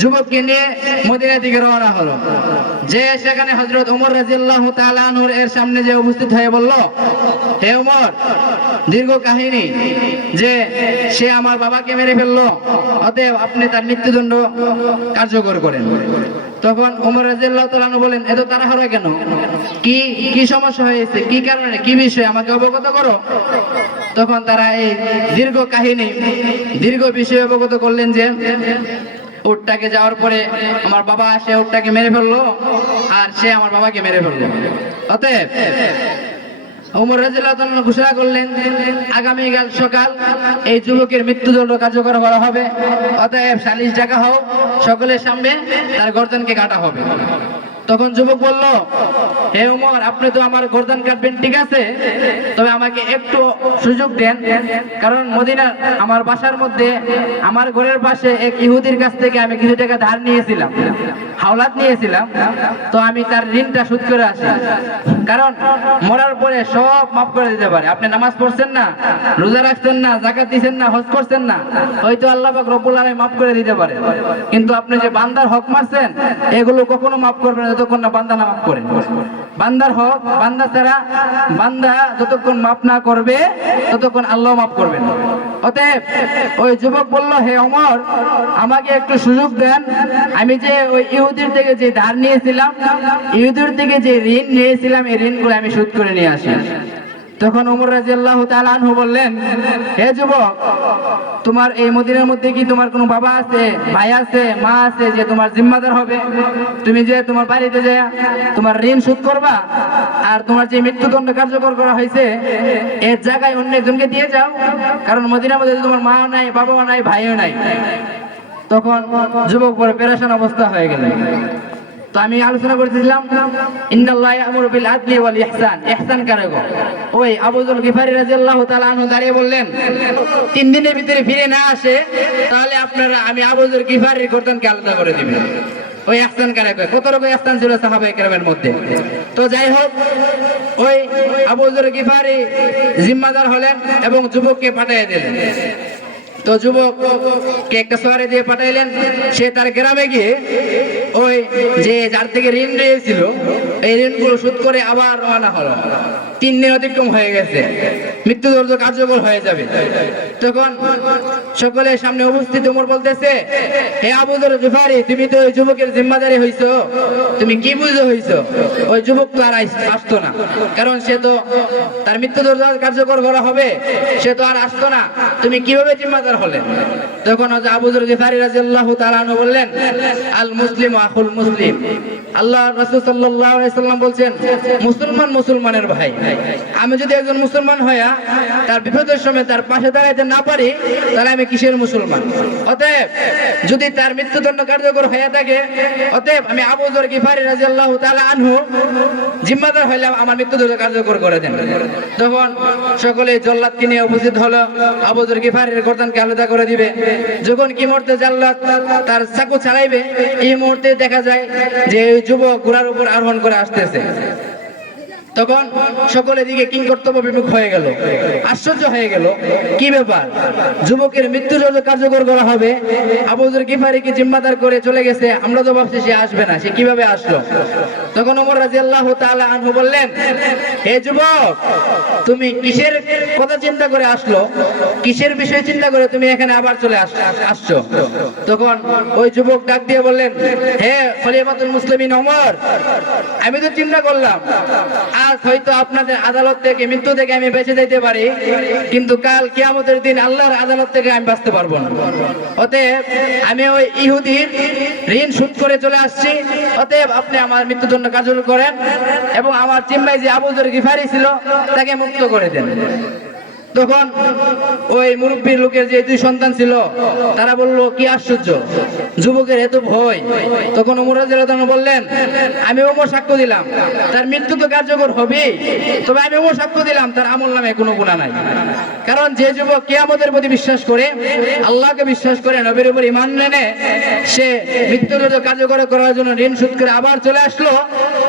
যুবককে নিয়ে মদিনার দিকে রওনা হলো। যে সেখানে হযরত ওমর রাদিয়াল্লাহু তাআলা আনহু এর সামনে যে উপস্থিত হয়ে বলল, হে ওমর, দীর্ঘ কাহিনী যে সে আমার বাবাকে মেরে ফেললো, অতএব আপনি তার মৃত্যুদণ্ড কার্যকর করেন। তখন ওমর রাদিয়াল্লাহু তাআলা আনহু বলেন, এত তাড়াহুড়া কেন, কি সমস্যা হয়েছে, কি কারণে, কি বিষয়, আমাকে অবগত করো। তখন তারা এই দীর্ঘ কাহিনী, দীর্ঘ বিষয় অবগত করলেন যে উটটাকে যাওয়ার পরে আমার বাবা আসে, উটটাকে মেরে ফেললো, আর সে আমার বাবাকে মেরে ফেললো। অতএব ওমর রাদিয়াল্লাহু তাআলা ঘোষণা করলেন, আগামীকাল সকাল এই যুবকের মৃত্যুদণ্ড কার্যকর করা হবে। অতএব সালিশ ডাকা হোক, সকলের সামনে তার গর্দনকে কাটা হবে। তখন যুবক বলল, হে ওমর, আপনি তো আমার গর্দান কাটবেন, ঠিক আছে, তবে আমাকে একটু সুযোগ দেন, কারণ মদিনা আমার বাসার মধ্যে, আমার ঘরের পাশে এক ইহুদির কাছ থেকে আমি কিছু টাকা ধার নিয়েছিলাম, হাওলাত নিয়েছিলাম, তো আমি তার ঋণটা শোধ করে আসি। কারণ মরার পরে সব মাফ করে দিতে পারে। আপনি নামাজ পড়ছেন না, রোজা রাখছেন না, যাকাত দিচ্ছেন না, হজ করছেন না, হয়তো আল্লাহ পাক রব্বুল আলামিন মাফ করে দিতে পারে, কিন্তু আপনি যে বান্দার হক মারছেন, এগুলো কখনো মাফ করবেন না যতক্ষণ না বান্দা না মাফ করে। বান্দার হক, বান্দা ছাড়া, বান্দা যতক্ষণ মাফ না করবে ততক্ষণ আল্লাহ মাফ করবেন। অতএব ওই যুবক বলল, হে ওমর, আমাকে একটু সুযোগ দেন, আমি যে ওই ইহুদির থেকে যে ধার নিয়েছিলাম, ইহুদির থেকে যে ঋণ নিয়েছিলাম, এই ঋণগুলো আমি শোধ করে নিয়ে আসি। তখন ওমর রাদিয়াল্লাহু তাআলা আনহু বললেন, হে যুবক, তোমার এই মদিনার মধ্যে কি তোমার কোনো বাবা আছে, ভাই আছে, মা আছে যে তোমার জিম্মাদার হবে? তুমি যে তোমার বাড়িতে যে তোমার ঋণ শোধ করবা, আর তোমার যে মৃত্যুদণ্ড কার্যকর করা হয়েছে এর জায়গায় অন্য একজনকে দিয়ে যাও, কারণ মদিনার মধ্যে তোমার মাও নাই, বাবাও নাই, ভাইও নাই। তখন যুবক বড় পেরেশান অবস্থা হয়ে গেল। তো আমি আলোচনা করতেছিলাম ইন্নাল্লাহা ইয়া'মুরু বিল আদলি ওয়াল ইহসান, ইহসান কারে গো? ওই আবু যর গিফারি রাদিয়াল্লাহু তাআলা আনহু দাঁড়িয়ে বললেন 3 দিনের ভিতরে ফিরে না আসে তাহলে আপনারা আমি আবু যর গিফারির গর্দানকে আলাদা করে দিবেন। ওই ইহসান কারে গো? কত রকম ইহসান ছিল সাহাবায়ে কেরামের মধ্যে। তো যাই হোক, ওই আবু যর গিফারি জিম্মাদার হলেন এবং যুবককে পাঠিয়ে দিলেন। তো যুবককে একটা শহরে দিয়ে পাঠাইলেন, সে তার গ্রামে গিয়ে ওই যে যার থেকে ঋণ নিয়েছিল এই ঋণগুলো শোধ করে আবার রওনা হলো। 3 দিন অতিক্রম হয়ে গেছে, মৃত্যুদণ্ড কার্যকর হয়ে যাবে। তখন সকলের সামনে উপস্থিত ওমর বলতেছে, হে আবু যর গিফারি, তুমি তো ওই যুবকের জিম্মাদারি হইছো, তুমি কি বুঝে হইছো? ওই যুবক তো আর আসতো না, কারণ সে তো তার মৃত্যুদণ্ড কার্যকর করা হবে, সে তো আর আসতো না, তুমি কিভাবে জিম্মাদার হলেন? তখন আবু যর গিফারি রাদিয়াল্লাহু তাআলা আনহু বললেন, আল মুসলিমু আখুল মুসলিম। আল্লাহ রাসূল সাল্লাল্লাহু আলাইহি সাল্লাম বলছেন, মুসলমান মুসলমানের ভাই। আমি যদি একজন মুসলমান হইয়া তার বিপদের সময় তার পাশে দাঁড়াইতে না পারি তাহলে আমি কিসের মুসলমান? অতএব যদি তার মৃত্যুদণ্ড কার্যকর হইয়া থাকে, অতএব আমি আবু যর গিফারি রাদিয়াল্লাহু তাআলা আনহু জিম্মাদার হইলাম, আমার মৃত্যুদণ্ড কার্যকর করে দেন। তখন সকলে জল্লাদকে নিয়ে উপস্থিত হলো, আবু যর গিফারির গর্দানকে আলাদা করে দিবে। যখন কি মুহূর্তে জল্লাদ তার চাকু চালাইবে, এই মুহূর্তে দেখা যায় যে যুবক ঘোড়ার উপর আরোহণ করে আসতেছে। তখন সকলের দিকে কিংকর্তব্য বিমুখ হয়ে গেল, আশ্চর্য হয়ে গেল, কি ব্যাপার? যুবকের মৃত্যু কার্যকর করা হবে, আবু যর গিফারিকে জিম্মাদার করে চলে গেছে, আমরা তো ভাবছি সে আসবে না, সে কিভাবে আসলো? তখন ওমর রাদিয়াল্লাহু তাআলা আনহু বললেন, হে যুবক, তুমি কিসের কথা চিন্তা করে আসলো? কিসের বিষয় চিন্তা করে তুমি এখানে আবার চলে আসছো? তখন ওই যুবক ডাক দিয়ে বললেন, হে খলিফাতুল মুসলিমিন ওমর, আমি তো চিন্তা করলাম আজ হয়তো আপনাদের আদালত থেকে, মৃত্যু থেকে আমি বেঁচে যেতে পারি, কিন্তু কাল কিয়ামতের দিন আল্লাহর আদালত থেকে আমি বাঁচতে পারবো না। অতএব আমি ওই ইহুদির ঋণ শোধ করে চলে আসছি, অতএব আপনি আমার মৃত্যুদণ্ড কার্যকর করেন এবং আমার জিম্মায় যে আবু যর গিফারি ছিল তাকে মুক্ত করে দেন। তখন ওই মুরব্বীর লোকের যে 2 সন্তান ছিল তারা বলল, কি আশ্চর্য, যুবকের এত ভয়। তখন ওমর রাদিয়াল্লাহু তাআলা বললেন, আমি ওমর সাক্ষ্য দিলাম তার মৃত্যু তো কার্যকর হবে, তবে আমি ওমর সাক্ষ্য দিলাম তার আমলনামে কোনো গুনাহ নাই। কারণ যে যুবক কিয়ামতের প্রতি বিশ্বাস করে, আল্লাহকে বিশ্বাস করে, নবীর উপর ঈমান এনে সে মৃত্যু কার্যকর করার জন্য ঋণ শোধ করে আবার চলে আসলো,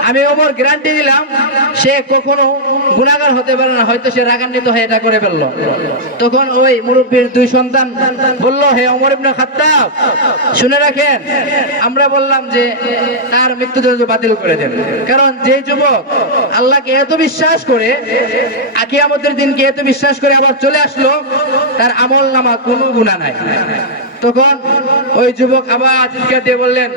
আমি ওমর গ্যারান্টি দিলাম সে কখনো গুনাহগার হতে পারে না, হয়তো সে রাগান্বিত হয়ে এটা করে ফেলল। তখন ওই মুরব্বীর 2 সন্তান বলল, হে ওমর ইবনে খাত্তাব, শুনে রাখেন, আমরা বললাম যে তার মৃত্যুদণ্ড বাতিল করে দেন, কারণ যে যুবক আল্লাহকে এত বিশ্বাস করে, কিয়ামতের দিনকে এত বিশ্বাস করে আবার চলে আসলো, তার আমলনামা কোনো গুনাহ নাই। তখন ওই যুবক আবার চিৎকার দিয়ে বললেন,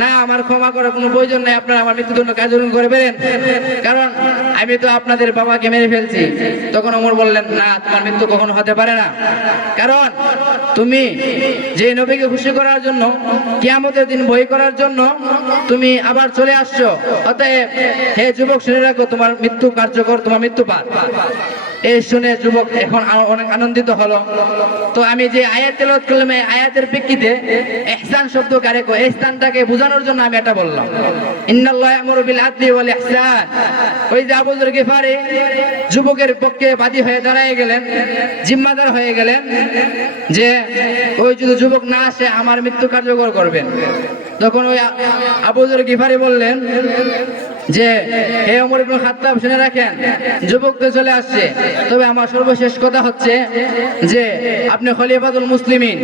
না, আমার ক্ষমা করার কোনো প্রয়োজন নাই, আপনারা আমার মৃত্যুদণ্ড কার্যকর করে ফেলেন, কারণ আমি তো আপনাদের বাবাকে মেরে ফেলছি। তখন ওমর বললেন, না, তোমার মৃত্যু কখনো হতে পারে না, কারণ তুমি যে নবীকে খুশি করার জন্য, কিয়ামতের দিন ভয় করার জন্য তুমি আবার চলে আসছো, অতএব হে যুবক শুনে রাখো, তোমার মৃত্যু কার্যকর, তোমার মৃত্যু পার। এই শুনে যুবক এখন অনেক আনন্দিত হলো। তো আমি যে আয়াত তেলাওয়াত করলাম, এই আয়াতের প্রেক্ষিতে ইহসান শব্দ কারে কয়, এই স্থানটাকে বোঝানোর জন্য আমি এটা বললাম, ইন্নাল্লাহা ইয়া'মুরু বিল আদলি ওয়াল ইহসান। ওই যে আবু যর গিফারি যুবকের পক্ষে বাদী হয়ে দাঁড়িয়ে গেলেন, জিম্মাদার হয়ে গেলেন, যে ওই যদি যুবক না আসে আমার মৃত্যু কার্যকর করবেন। তখন ওই আবু যর গিফারি বললেন যে, হে ওমর ইবনে খাত্তাব, শুনে রাখেন, যুবক তো চলে আসছে, তবে আমার সর্বশেষ কথা হচ্ছে যে আপনি খলিফাতুল মুসলিমিন,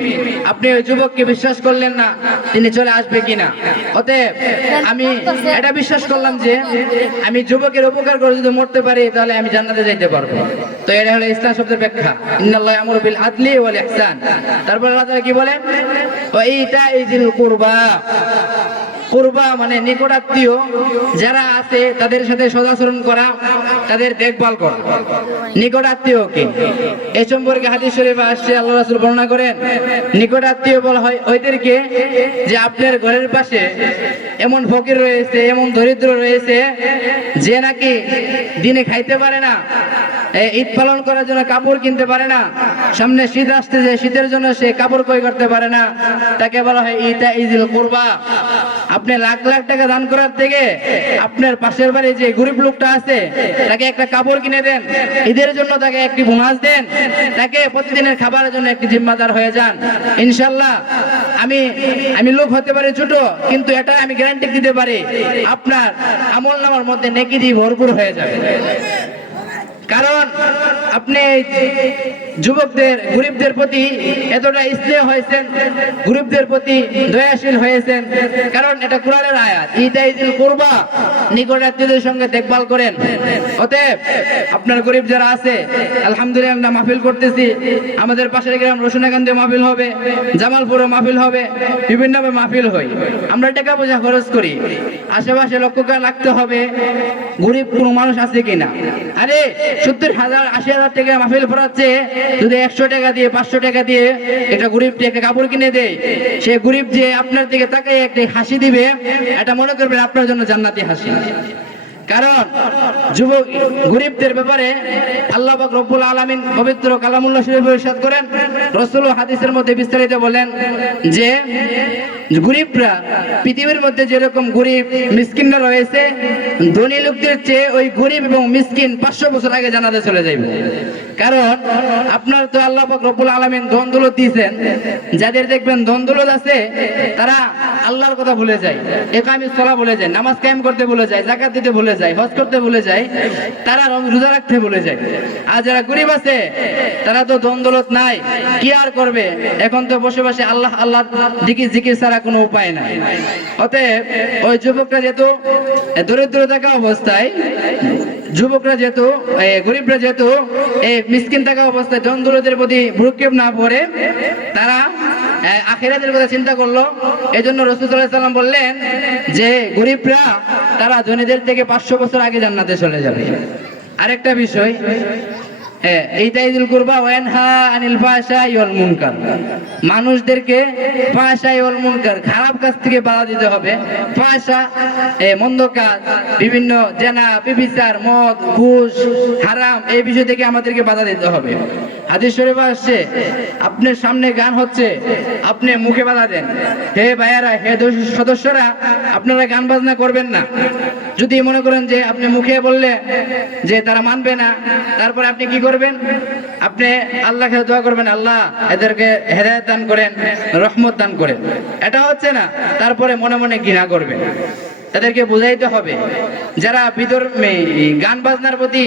আপনি ওই যুবককে বিশ্বাস করলেন না তিনি চলে আসবে কিনা। অতএব আমি এটা বিশ্বাস করলাম যে আমি যুবকের উপকার করে যদি মরতে পারি তাহলে আমি জান্নাতে যাইতে পারবো। তো এটা হলো ইসলাম শব্দের ব্যাখ্যা, ইন্নাল্লাহা ইয়া'মুরু বিল আদলি ওয়াল ইহসান। তারপর আল্লাহ তাআলা কি বলেন, ওয়া ইতাইযিল কুরবা। কুরবা মানে নিকটাত্মীয় যারা আছে তাদের সাথে সদাচরণ করা, তাদের দেখভাল করা। নিকটাত্মীয়কে এই সম্পর্কে হাদিস শরীফে আসছে, আল্লাহ রাসূল বর্ণনা করেন, নিকটাত্মীয় বলা হয় ওইদেরকে যে আপনার ঘরের পাশে এমন ফকির রয়েছে, এমন দরিদ্র রয়েছে যে নাকি দিনে খাইতে পারে না, ঈদ পালন করার জন্য কাপড় কিনতে পারে না, সামনে শীত আসতেছে, শীতের জন্য সে কাপড় ক্রয় করতে পারে না, তাকে বলা হয় ইতাইযিল কুরবা। আপনি লাখ লাখ টাকা দান করার থেকে আপনার পাশের বাড়ি যে গরিব লোকটা আছে তাকে একটা কাপড় কিনে দেন, ঈদের জন্য তাকে একটি বোনাস দেন, তাকে প্রতিদিনের খাবারের জন্য একটি জিম্মাদার হয়ে যান। ইনশাআল্লাহ আমি লোক হতে পারি ছোট, কিন্তু এটা আমি গ্যারান্টি দিতে পারি আপনার আমলনামার মধ্যে নেকি দিয়ে ভরপুর হয়ে যাবে। কারণ আপনি যুবকদের গরিবদের প্রতি এতটা স্নেহ হয়েছেন, গরিবদের প্রতি দয়াশীল হয়েছেন, কারণ এটা কোরআনের আয়াত, ঈদাইল কুরবা, নিকট আত্মীয়দের সঙ্গে দেখভাল করেন। অতএব আপনার গরিব যারা আছে, আলহামদুলিল্লাহ আমরা মাহফিল করতেছি, আমাদের পাশের গ্রাম রসুনাকান্দে মাহফিল হবে, জামালপুরে মাহফিল হবে, বিভিন্নভাবে মাহফিল হয়, আমরা টাকা পয়সা খরচ করি, আশেপাশে লক্ষ্য করে রাখতে হবে গরিব কোনো মানুষ আছে কিনা। আরে 70,000 80,000 টাকা মাহফিল পড়াচ্ছে, যদি 100 টাকা দিয়ে 500 টাকা দিয়ে এটা গরিবকে একটা কাপড় কিনে দেয়, সে গরিব যে আপনার দিকে তাকায় একটা হাসি দিবে, এটা মনে করবেন আপনার জন্য জান্নাতি হাসি। কারণ যুবক গরিবদের ব্যাপারে আল্লাহ পাক রব্বুল আলামিন পবিত্র কালামুল্লাহ শরীফে ইরশাদ করেন, রাসূল হাদিসের মধ্যে বিস্তারিত বলেন যে গরিবরা পৃথিবীর মধ্যে যেরকম গরিব মিসকিনরা রয়েছে, ধনী লোকদের চেয়ে ওই গরিব এবং মিসকিন 500 বছর আগে জান্নাতে চলে যাবে। কারণ আপনার তো আল্লাহ পাক রব্বুল আলামিন ধন দৌলত দিয়েছেন, যাদের দেখবেন ধন দৌলত আছে তারা আল্লাহর কথা ভুলে যায়, ইকামিস সালাহ ভুলে যায়, নামাজ কায়েম করতে ভুলে যায়, যাকাত দিতে ভুলে যায়, হজ করতে ভুলে যায়, তারা রোজা রাখতে ভুলে যায়। আর যারা গরিব আছে তারা তো ধন দৌলত নাই, কি আর করবে, এখন তো বসে বসে আল্লাহ আল্লাহ জিকির ছাড়া কোনো উপায় নাই। অতএব ওই যুবকরা যেহেতু দরিদ্র থাকা অবস্থায়, যুবকরা যেহেতু গরিবরা যেহেতু মিসকিন থাকা অবস্থায় ধন দৌলতের প্রতি ভ্রুক্ষেপ না পড়ে তারা আখিরাতের কথা চিন্তা করলো। এই জন্য রাসূল সাল্লাল্লাহু আলাইহি ওয়াসাল্লাম বললেন যে গরিবরা তারা ধনীদের থেকে 500 বছর আগে জান্নাতে চলে যাবে। আরেকটা বিষয়, ঈদাইল কুরবা ওয়ানহা আনিল ফাহশাই ওয়াল মুনকার, মানুষদেরকে ফাহশাই ওয়াল মুনকার খারাপ কাজ থেকে বাধা দিতে হবে। ফাহশা মন্দ কাজ, বিভিন্ন জেনা, ব্যভিচার, মদ, ঘুষ, হারাম, এই বিষয় থেকে আমাদেরকে বাধা দিতে হবে। হাদিস শরীফে আসছে, আপনার সামনে গান হচ্ছে, আপনি মুখে বাধা দেন, হে ভাইয়ারা, হে সদস্যরা, আপনারা গান বাজনা করবেন না। যদি মনে করেন যে আপনি মুখে বললে যে তারা মানবে না, তারপরে আপনি কি করবেন? আপনি আল্লাহকে দোয়া করবেন, আল্লাহ এদেরকে হেদায়েত দান করেন, রহমত দান করেন। এটা হচ্ছে না, তারপরে মনে মনে ঘৃণা করবেন। তাদেরকে বুঝাইতে হবে, যারা ভিতর গান বাজনার প্রতি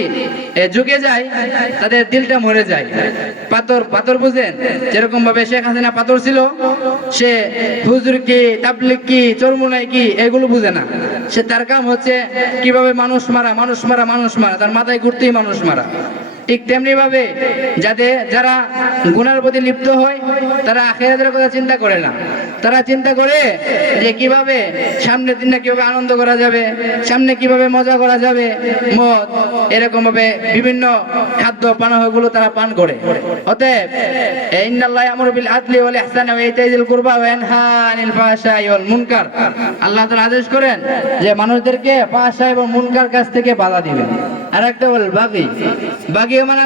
ঝুঁকে যায় তাদের দিলটা মরে যায়। পাথর বুঝেন, যেরকম ভাবে শেখ হাসিনা পাথর ছিল, সে হুজুর কি, তাবলিগ কি, চরমুনাই কি এগুলো বুঝে না। সে তার কাম হচ্ছে কিভাবে মানুষ মারা, তার মাথায় ঘুরতেই মানুষ মারা। ঠিক তেমনি ভাবে যারা গুনার প্রতি লিপ্ত হয় তারা আখিরাতের কথা চিন্তা করে না, তারা চিন্তা করে যে কিভাবে সামনের দিনটা কিভাবে আনন্দ করা যাবে, সামনে কিভাবে মজা করা যাবে, মদ এরকম ভাবে বিভিন্ন খাদ্য পানীয়গুলো তারা পান করে। অতএব ইন্নাল্লাহা ইয়ামুরু বিল আদলি ওয়াল ইহসানি ওয়া ইতাইযিল কুরবা ওয়া ইয়ানহা আনিল ফাহশাই ওয়াল মুনকার, আল্লাহ তাআলা আদেশ করেন যে মানুষদেরকে ফাহশা এবং মুনকার কাজ থেকে বাধা দিবেন। আর একটা বল বাগি মানে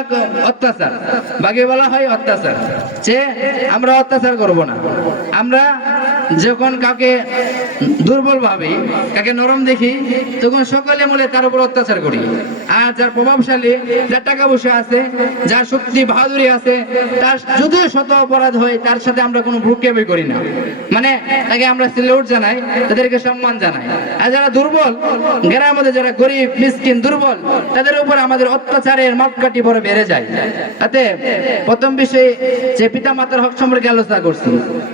অত্যাচার, বাগি বলা হয় অত্যাচার, যে আমরা অত্যাচার করব না। আমরা যখন কাউকে দুর্বল ভাবি, কাকে নরম দেখি, তখন সকলে মিলে তার উপর অত্যাচার করি। আর যার প্রভাবশালী, যার টাকা পয়সা আছে, যার শক্তি বাহাদুরি আছে, তার যদিও শত অপরাধ হয় তার সাথে আমরা কোনো ভ্রুক্ষেপই করি না, মানে তাকে আমরা সেলুট জানাই, তাদেরকে সম্মান জানাই। আর যারা দুর্বল, গ্রামের মধ্যে যারা গরিব মিসকিন দুর্বল, তাদের উপর আমাদের অত্যাচারের মাপকাঠি বড় বেড়ে যায়। তাতে প্রথম বিষয় যে পিতা মাতার হক সম্পর্কে আলোচনা করছি।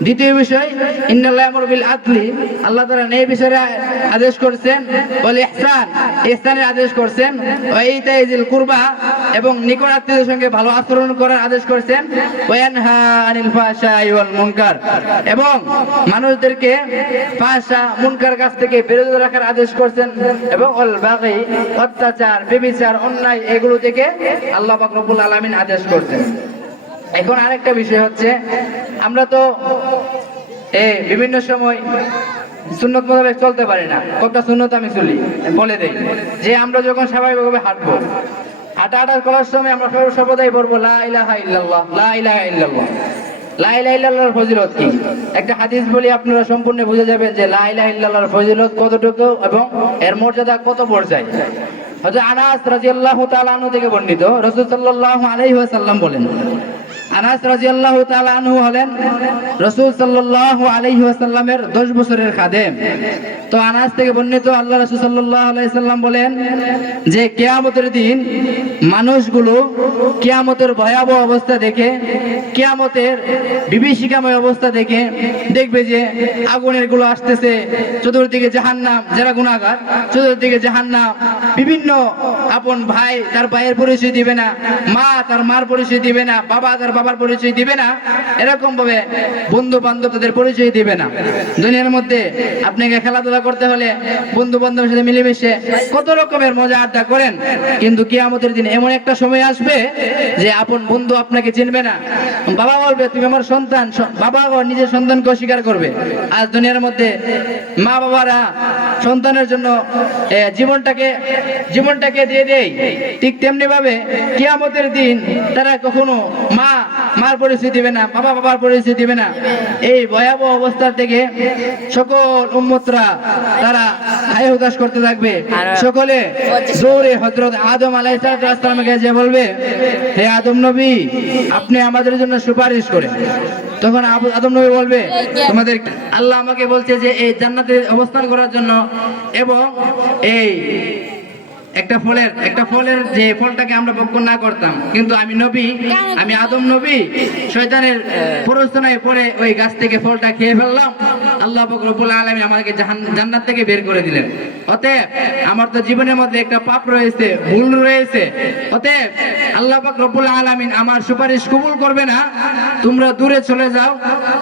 দ্বিতীয় বিষয় ইন্নাল্লাহা ইয়ামুরু বিল আদলি, আল্লাহ তাআলা এই বিষয়ে আদেশ করেছেন, ওয়াল ইহসান, ইহসানের আদেশ করেছেন, ওয়া ইতাইযিল কুরবা, এবং নিকট আত্মীয়দের সঙ্গে ভালো আচরণ করার আদেশ করেছেন, ওয়া ইয়ানহা আনিল ফাহশাই ওয়াল মুনকার, এবং মানুষদেরকে ফাহশা মুনকার কাছ থেকে বিরত রাখার আদেশ করেছেন, এবং ওয়াল বাগি, অত্যাচার, ব্যভিচার, অন্যায় এগুলো থেকে আল্লাহ পাক রব্বুল আলামিন আদেশ করেছেন। এখন আরেকটা বিষয় হচ্ছে, আমরা তো বিভিন্ন সময় সুন্নত মোতাবেক চলতে পারি না। কতটা সুন্নত আমি বলে দেই যে আমরা যখন স্বাভাবিকভাবে হাঁটবো, হাঁটা করার সময় আমরা সর্বদাই বলবো লা ইলাহা ইল্লাল্লাহ, লা ইলাহা ইল্লাল্লাহ। লা ইলাহা ইল্লাল্লাহর ফজিলত কি? একটা হাদিস বলি, আপনারা সম্পূর্ণ বুঝে যাবেন যে লা ইলাহা ইল্লাল্লাহর ফজিলত কতটুকু এবং এর মর্যাদা কত পর্যায়ে। হযরত আনাস রাদিয়াল্লাহু তাআলা আনহু থেকে বর্ণিত, রাসূল সাল্লাল্লাহু আলাইহি ওয়াসাল্লাম বলেন, আনাস রাদিয়াল্লাহু তাআলা আনহু হলেন রাসূল সাল্লাল্লাহু আলাইহি ওয়াসাল্লামের 10 বছরের খাদেম। তো আনাস থেকে বর্ণিত, আল্লাহ রাসূল সাল্লাল্লাহু আলাইহি ওয়াসাল্লাম বলেন যে কিয়ামতের দিন মানুষগুলো কিয়ামতের ভয়াবহ অবস্থা দেখে, কিয়ামতের বিভীষিকাময় অবস্থা দেখে দেখবে যে আগুনের গুলো আসতেছে, চতুর্দিকে জাহান্নাম, যারা গুনাহগার চতুর্দিকে জাহান্নাম, বিভিন্ন আপন ভাই তার ভাইয়ের পরিচয় দিবে না, মা তার মার পরিচয় দিবে না, বাবা তার বাবার পরিচয় দিবে না, এরকম ভাবে বন্ধু বান্ধব তাদের পরিচয় দিবে না। দুনিয়ার মধ্যে আপনাকে খেলাধুলা করতে হলে বন্ধু বান্ধবের সাথে মিলেমিশে কত রকমের মজা আড্ডা করেন, কিন্তু কিয়ামতের দিন এমন একটা সময় আসবে যে আপন বন্ধু আপনাকে চিনবে না। বাবা বলবে তুমি আমার সন্তান, বাবা নিজের সন্তানকে অস্বীকার করবে। আজ দুনিয়ার মধ্যে মা বাবারা সন্তানের জন্য জীবনটাকে দিয়ে দেয়, ঠিক তেমনি ভাবে কিয়ামতের দিন তারা কখনো মার পরিচয় দিবে না, বাবা বাবার পরিচয় দিবে না। এই ভয়াবহ অবস্থা থেকে সকল উম্মতরা তারা হায় হুতাশ করতে থাকবে। সকলে জোরে হযরত আদম আলাইহিস সালামকে যে বলবে, হে আদম নবী আপনি আমাদের জন্য সুপারিশ করেন। তখন আদম নবী বলবে, তোমাদের আল্লাহ আমাকে বলছে যে এই জান্নাতে অবস্থান করার জন্য, এবং এই একটা ফলের যে ফলটাকে আমরা ভক্ষণ না করতাম, কিন্তু আমি আদম নবী শয়তানের প্ররোচনায় পড়ে ওই গাছ থেকে ফলটা খেয়ে ফেললাম। আল্লাহ পাক রব্বুল আলামিন আমাকে জান্নাত থেকে বের করে দিলেন। অতএব আমার তো জীবনের মধ্যে একটা পাপ রয়েছে, ভুল রয়েছে, অতএব আল্লাহ পাক রব্বুল আলামিন আমার সুপারিশ কবুল করবে না, তোমরা দূরে চলে যাও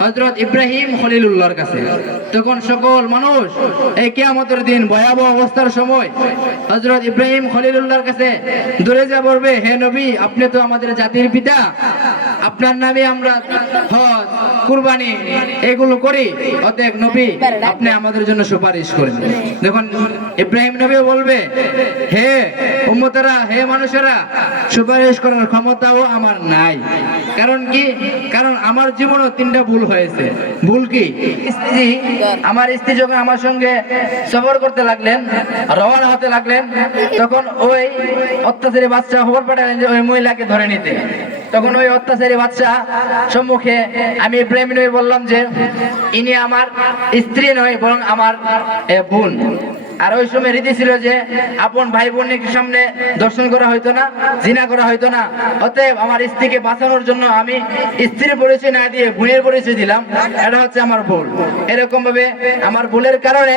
হযরত ইব্রাহিম খলিলুল্লাহর কাছে। তখন সকল মানুষ এই কিয়ামতের দিন ভয়াবহ অবস্থার সময় হযরত ইব্রাহিম খলিলুল্লাহর কাছে দূরে যা বলবে, হে নবী আপনি তো আমাদের জাতির পিতা, আপনার নামে আমরা হজ কুরবানি এগুলো করি, অতএব নবী আপনি আমাদের জন্য সুপারিশ করেন। দেখুন ইব্রাহিম নবী বলবে, হে উম্মতেরা, হে মানুষেরা, সুপারিশ করার ক্ষমতাও আমার নাই। কারণ কি? কারণ আমার জীবনে 3টা ভুল হয়েছে। ভুল কি? আমার স্ত্রী যখন আমার সঙ্গে সফর করতে লাগলেন, রওনা হতে লাগলেন, তখন ওই অত্যাচারী বাচ্চা খবর পাঠালেন যে ওই মহিলাকে ধরে নিতে। তখন ওই অত্যাচারী বাচ্চা সম্মুখে আমি ইব্রাহিম নবী বললাম যে ইনি আমার স্ত্রী নয়, বরং আমার বোন। আর ওই সময় রীতি ছিল যে আপন ভাই বোনের সামনে দর্শন করা হইতো না, জিনা করা হইতো না। অতএব আমার স্ত্রীকে বাঁচানোর জন্য আমি স্ত্রীর পরিচয় না দিয়ে বোনের পরিচয় দিলাম, এটা হচ্ছে আমার ভুল। এরকম ভাবে আমার ভুলের কারণে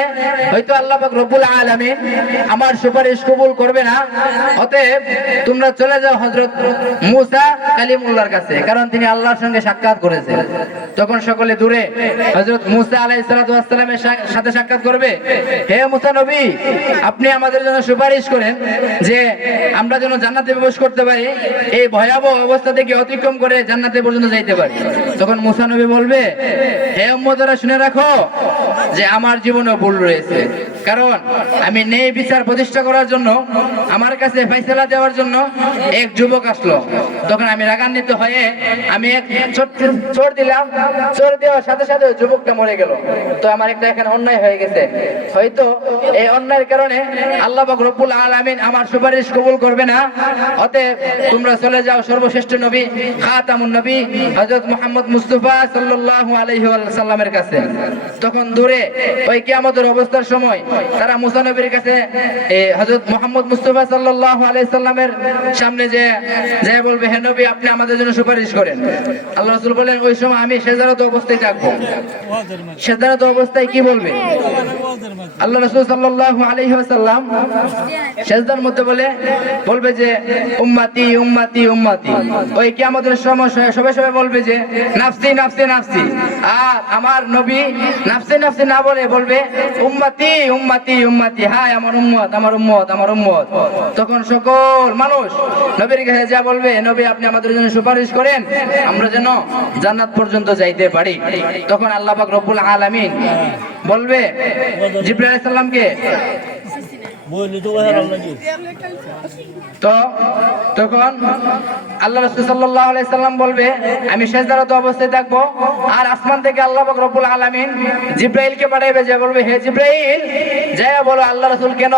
হয়তো আল্লাহ পাক রব্বুল আলামিন আমার সুপারিশ কবুল করবে না। অতএব তোমরা চলে যাও হযরত মুসা কালিমুল্লাহর কাছে, কারণ তিনি আল্লাহর সঙ্গে সাক্ষাৎ করেছেন। তখন সকলে দূরে হযরত মুসা আলাইহিস সালামের সাথে সাক্ষাৎ করবে, হে মুসা নবী আপনি আমাদের জন্য সুপারিশ করেন যে আমরা যেন জান্নাতে প্রবেশ করতে পারি, এই ভয়াবহ অবস্থা থেকে অতিক্রম করে জান্নাতে পর্যন্ত যাইতে পারি। তখন মুসা নবী বলবে, হে উম্মতরা শুনে রাখো যে আমার জীবনে ভুল রয়েছে, কারণ আমি ন্যায় বিচার প্রতিষ্ঠা করার জন্য, আমার কাছে ফয়সালা দেওয়ার জন্য এক যুবক আসলো। তখন আমি রাগান্বিত হয়ে আমি এক চোর দিলাম, চোর দেওয়ার সাথে সাথে যুবকটা মরে গেল। তো আমার একটা এখানে অন্যায় হয়ে গেছে, হয়তো এই অন্যায়ের কারণে আল্লাহ পাক রব্বুল আলামিন আমার সুপারিশ কবুল করবে না। অতএব তোমরা চলে যাও সর্বশ্রেষ্ঠ নবী খাতামুন নবী হযরত মুহাম্মদ মুস্তাফা সাল্লাল্লাহু আলাইহি ওয়াসাল্লামের কাছে। তখন দূরে ওই কিয়ামতের অবস্থার সময় তারা মুসা নবীর কাছে হযরত মুহাম্মদ মুস্তাফা সাল্লাল্লাহু আলাইহি সাল্লামের সামনে যে বলবে, হে নবী আপনি আমাদের জন্য সুপারিশ করেন। আল্লাহ রাসূল বলেন, ওই সময় আমি সেজদারত অবস্থায় থাকবো। সেজদারত অবস্থায় কি বলবে? আল্লাহ রাসূল সাল্লাল্লাহু আলাইহি ওয়াসাল্লাম সেজদার মধ্যে বলবে যে উম্মতি উম্মতি উম্মতি। ওই কিয়ামতের সময় সবাই বলবে যে নাফসি নাফসি নাফসি। আর আমার নবী নাফসি নাফসি না বলবে উম্মতি উম্মতি উম্মতি, হায় আমার উম্মত আমার উম্মত আমার উম্মত। তখন সকল মানুষ নবীর কাছে যা বলবে, নবী আপনি আমাদের জন্য সুপারিশ করেন, আমরা যেন জান্নাত পর্যন্ত যাইতে পারি। তখন আল্লাহ পাক রব্বুল আলামিন বলবে জিবরাইল আলাইহিস সালামকে, তো তখন আল্লাহ রাসূল সাল্লাল্লাহু আলাইহি সাল্লাম বলবে আমি সেজদারত অবস্থায় থাকবো, আর আসমান থেকে আল্লাহ পাক রব্বুল আলামিন জিব্রাইলকে পাঠাইবে, যে বলবে হে জিব্রাইল যায়া বলো আল্লাহ রাসূল কেন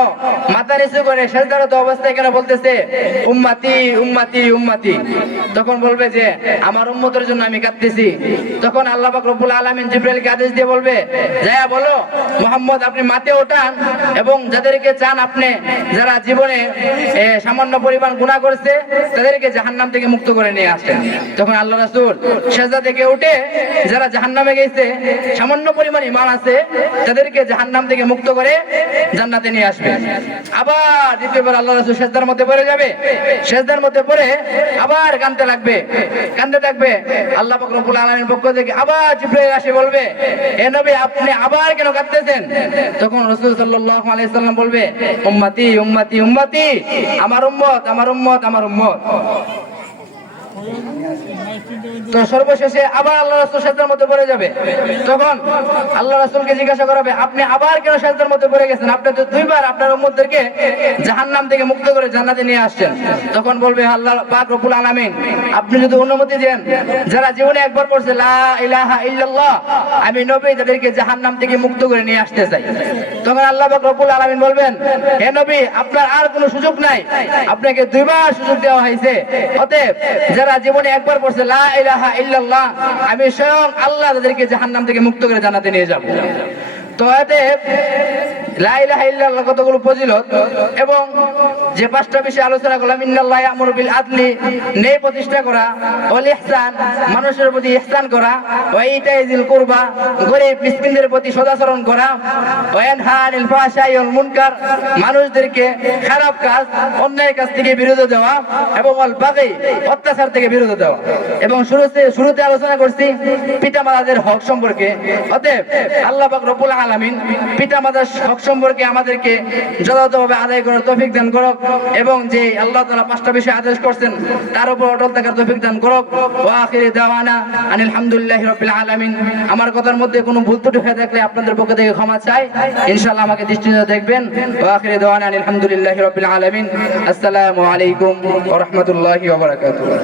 মাথা নিচু করে সেজদারত অবস্থায় কেন বলতেছে উম্মতি উম্মতি উম্মতি। তখন বলবে যে আমার উম্মতের জন্য আমি কাঁদতেছি। তখন আল্লাহ পাক রব্বুল আলামিন জিব্রাইলকে আদেশ দিয়ে বলবে যায়া বলো মুহাম্মদ আপনি মাথা ওঠান এবং যাদেরকে চান আপনি, যারা জীবনে সামান্য পরিমাণ গুনাহ করেছে তাদেরকে জাহান্নাম থেকে মুক্ত করে নিয়ে আসেন। তখন আল্লাহ রাসূল সেজদা থেকে উঠে যারা জাহান্নামে গেছে সামান্য পরিমাণ ঈমান আছে তাদেরকে জাহান্নাম থেকে মুক্ত করে জান্নাতে নিয়ে আসবে। আবার দ্বিতীয়বার আল্লাহ রাসূল সেজদার মধ্যে পড়ে যাবে, সেজদার মধ্যে পড়ে আবার কাঁদতে লাগবে, কাঁদতে থাকবে। আল্লাহ পাক রব্বুল আলামিনের পক্ষ থেকে আবার জিবরাইল এসে বলবে হে নবী আপনি আবার কেন কাঁদতেছেন? তখন রাসূল সাল্লাল্লাহু আলাইহি সাল্লাম বলবে উম্মতি উম্মতি উম্মতি, আমার উম্মত আমার উম্মত আমার উম্মত। তো সর্বশেষে আবার আল্লাহ রাসূল সেজদার মধ্যে পড়ে যাবে। তখন আল্লাহ রাসূলকে জিজ্ঞাসা করাবে আপনি আবার কেন সেজদার মধ্যে পড়ে গেছেন? আপনি তো দুইবার আপনার উম্মতদেরকে জাহান্নাম থেকে মুক্ত করে জান্নাতে নিয়ে আসছেন। তখন বলবে আল্লাহ পাক রব্বুল আলামিন আপনি যদি অনুমতি দেন যারা জীবনে একবার পড়ছে লা ইলাহা ইল্লাল্লাহ আমি নবী তাদেরকে জাহান্নাম থেকে মুক্ত করে নিয়ে আসতে চাই। তখন আল্লাহ পাক রব্বুল আলামিন বলবেন হে নবী আপনার আর কোনো সুযোগ নাই, আপনাকে দুইবার সুযোগ দেওয়া হয়েছে। অতএব যারা জীবনে একবার পড়ছে লা ইলাহা ইল্লাল্লাহ আমি স্বয়ং আল্লাহ তাদেরকে জাহান্নাম থেকে মুক্ত করে জান্নাতে নিয়ে যাব। তো এতে লা ইলাহা ইল্লাল্লাহ কতগুলো ফজিলত এবং যে পাঁচটা বিষয়ে আলোচনা করলাম, ইন্নাল্লাহ ইয়ামুরু বিল আদলি ন্যায় প্রতিষ্ঠা করা, ওয়াল ইহসান মানুষের প্রতি ইহসান করা, ওয়া ইতাইজিল কুরবা গরীব মিসকিনদের প্রতি সদাচরণ করা, ওয়া ইয়ানহা আনিল ফাহশাই ওয়াল মুনকার মানুষদেরকে খারাপ কাজ অন্যায় কাজ থেকে বিরত দেওয়া, এবং ওয়াল বাগী অত্যাচার থেকে বিরত দেওয়া। এবং শুরুতে আলোচনা করছি পিতামাতাদের হক সম্পর্কে। অতএব আল্লাহ পাক রব্বুল আলামিন পিতামাতার হক সম্পর্কে আমাদেরকে যথাযথভাবে আদায় করার তৌফিক দান করুক, এবং যে আল্লাহ তাআলা পাঁচটা বিষয় আদেশ করছেন তার উপর অটল থাকার তৌফিক দান করুক। ওয়া আখিরু দাওয়ানা আনিল হামদুলিল্লাহি রাব্বিল আলামিন। আমার কথার মধ্যে কোনো ভুল ত্রুটি হয়ে থাকলে আপনাদের পক্ষ থেকে ক্ষমা চাই, ইনশাআল্লাহ আমাকে দৃষ্টিতে দেখবেন। ওয়া আখিরু দাওয়ানা আনিল হামদুলিল্লাহি রাব্বিল আলামিন। আসসালামু আলাইকুম ওয়া রাহমাতুল্লাহি ওয়া বারাকাতুহু।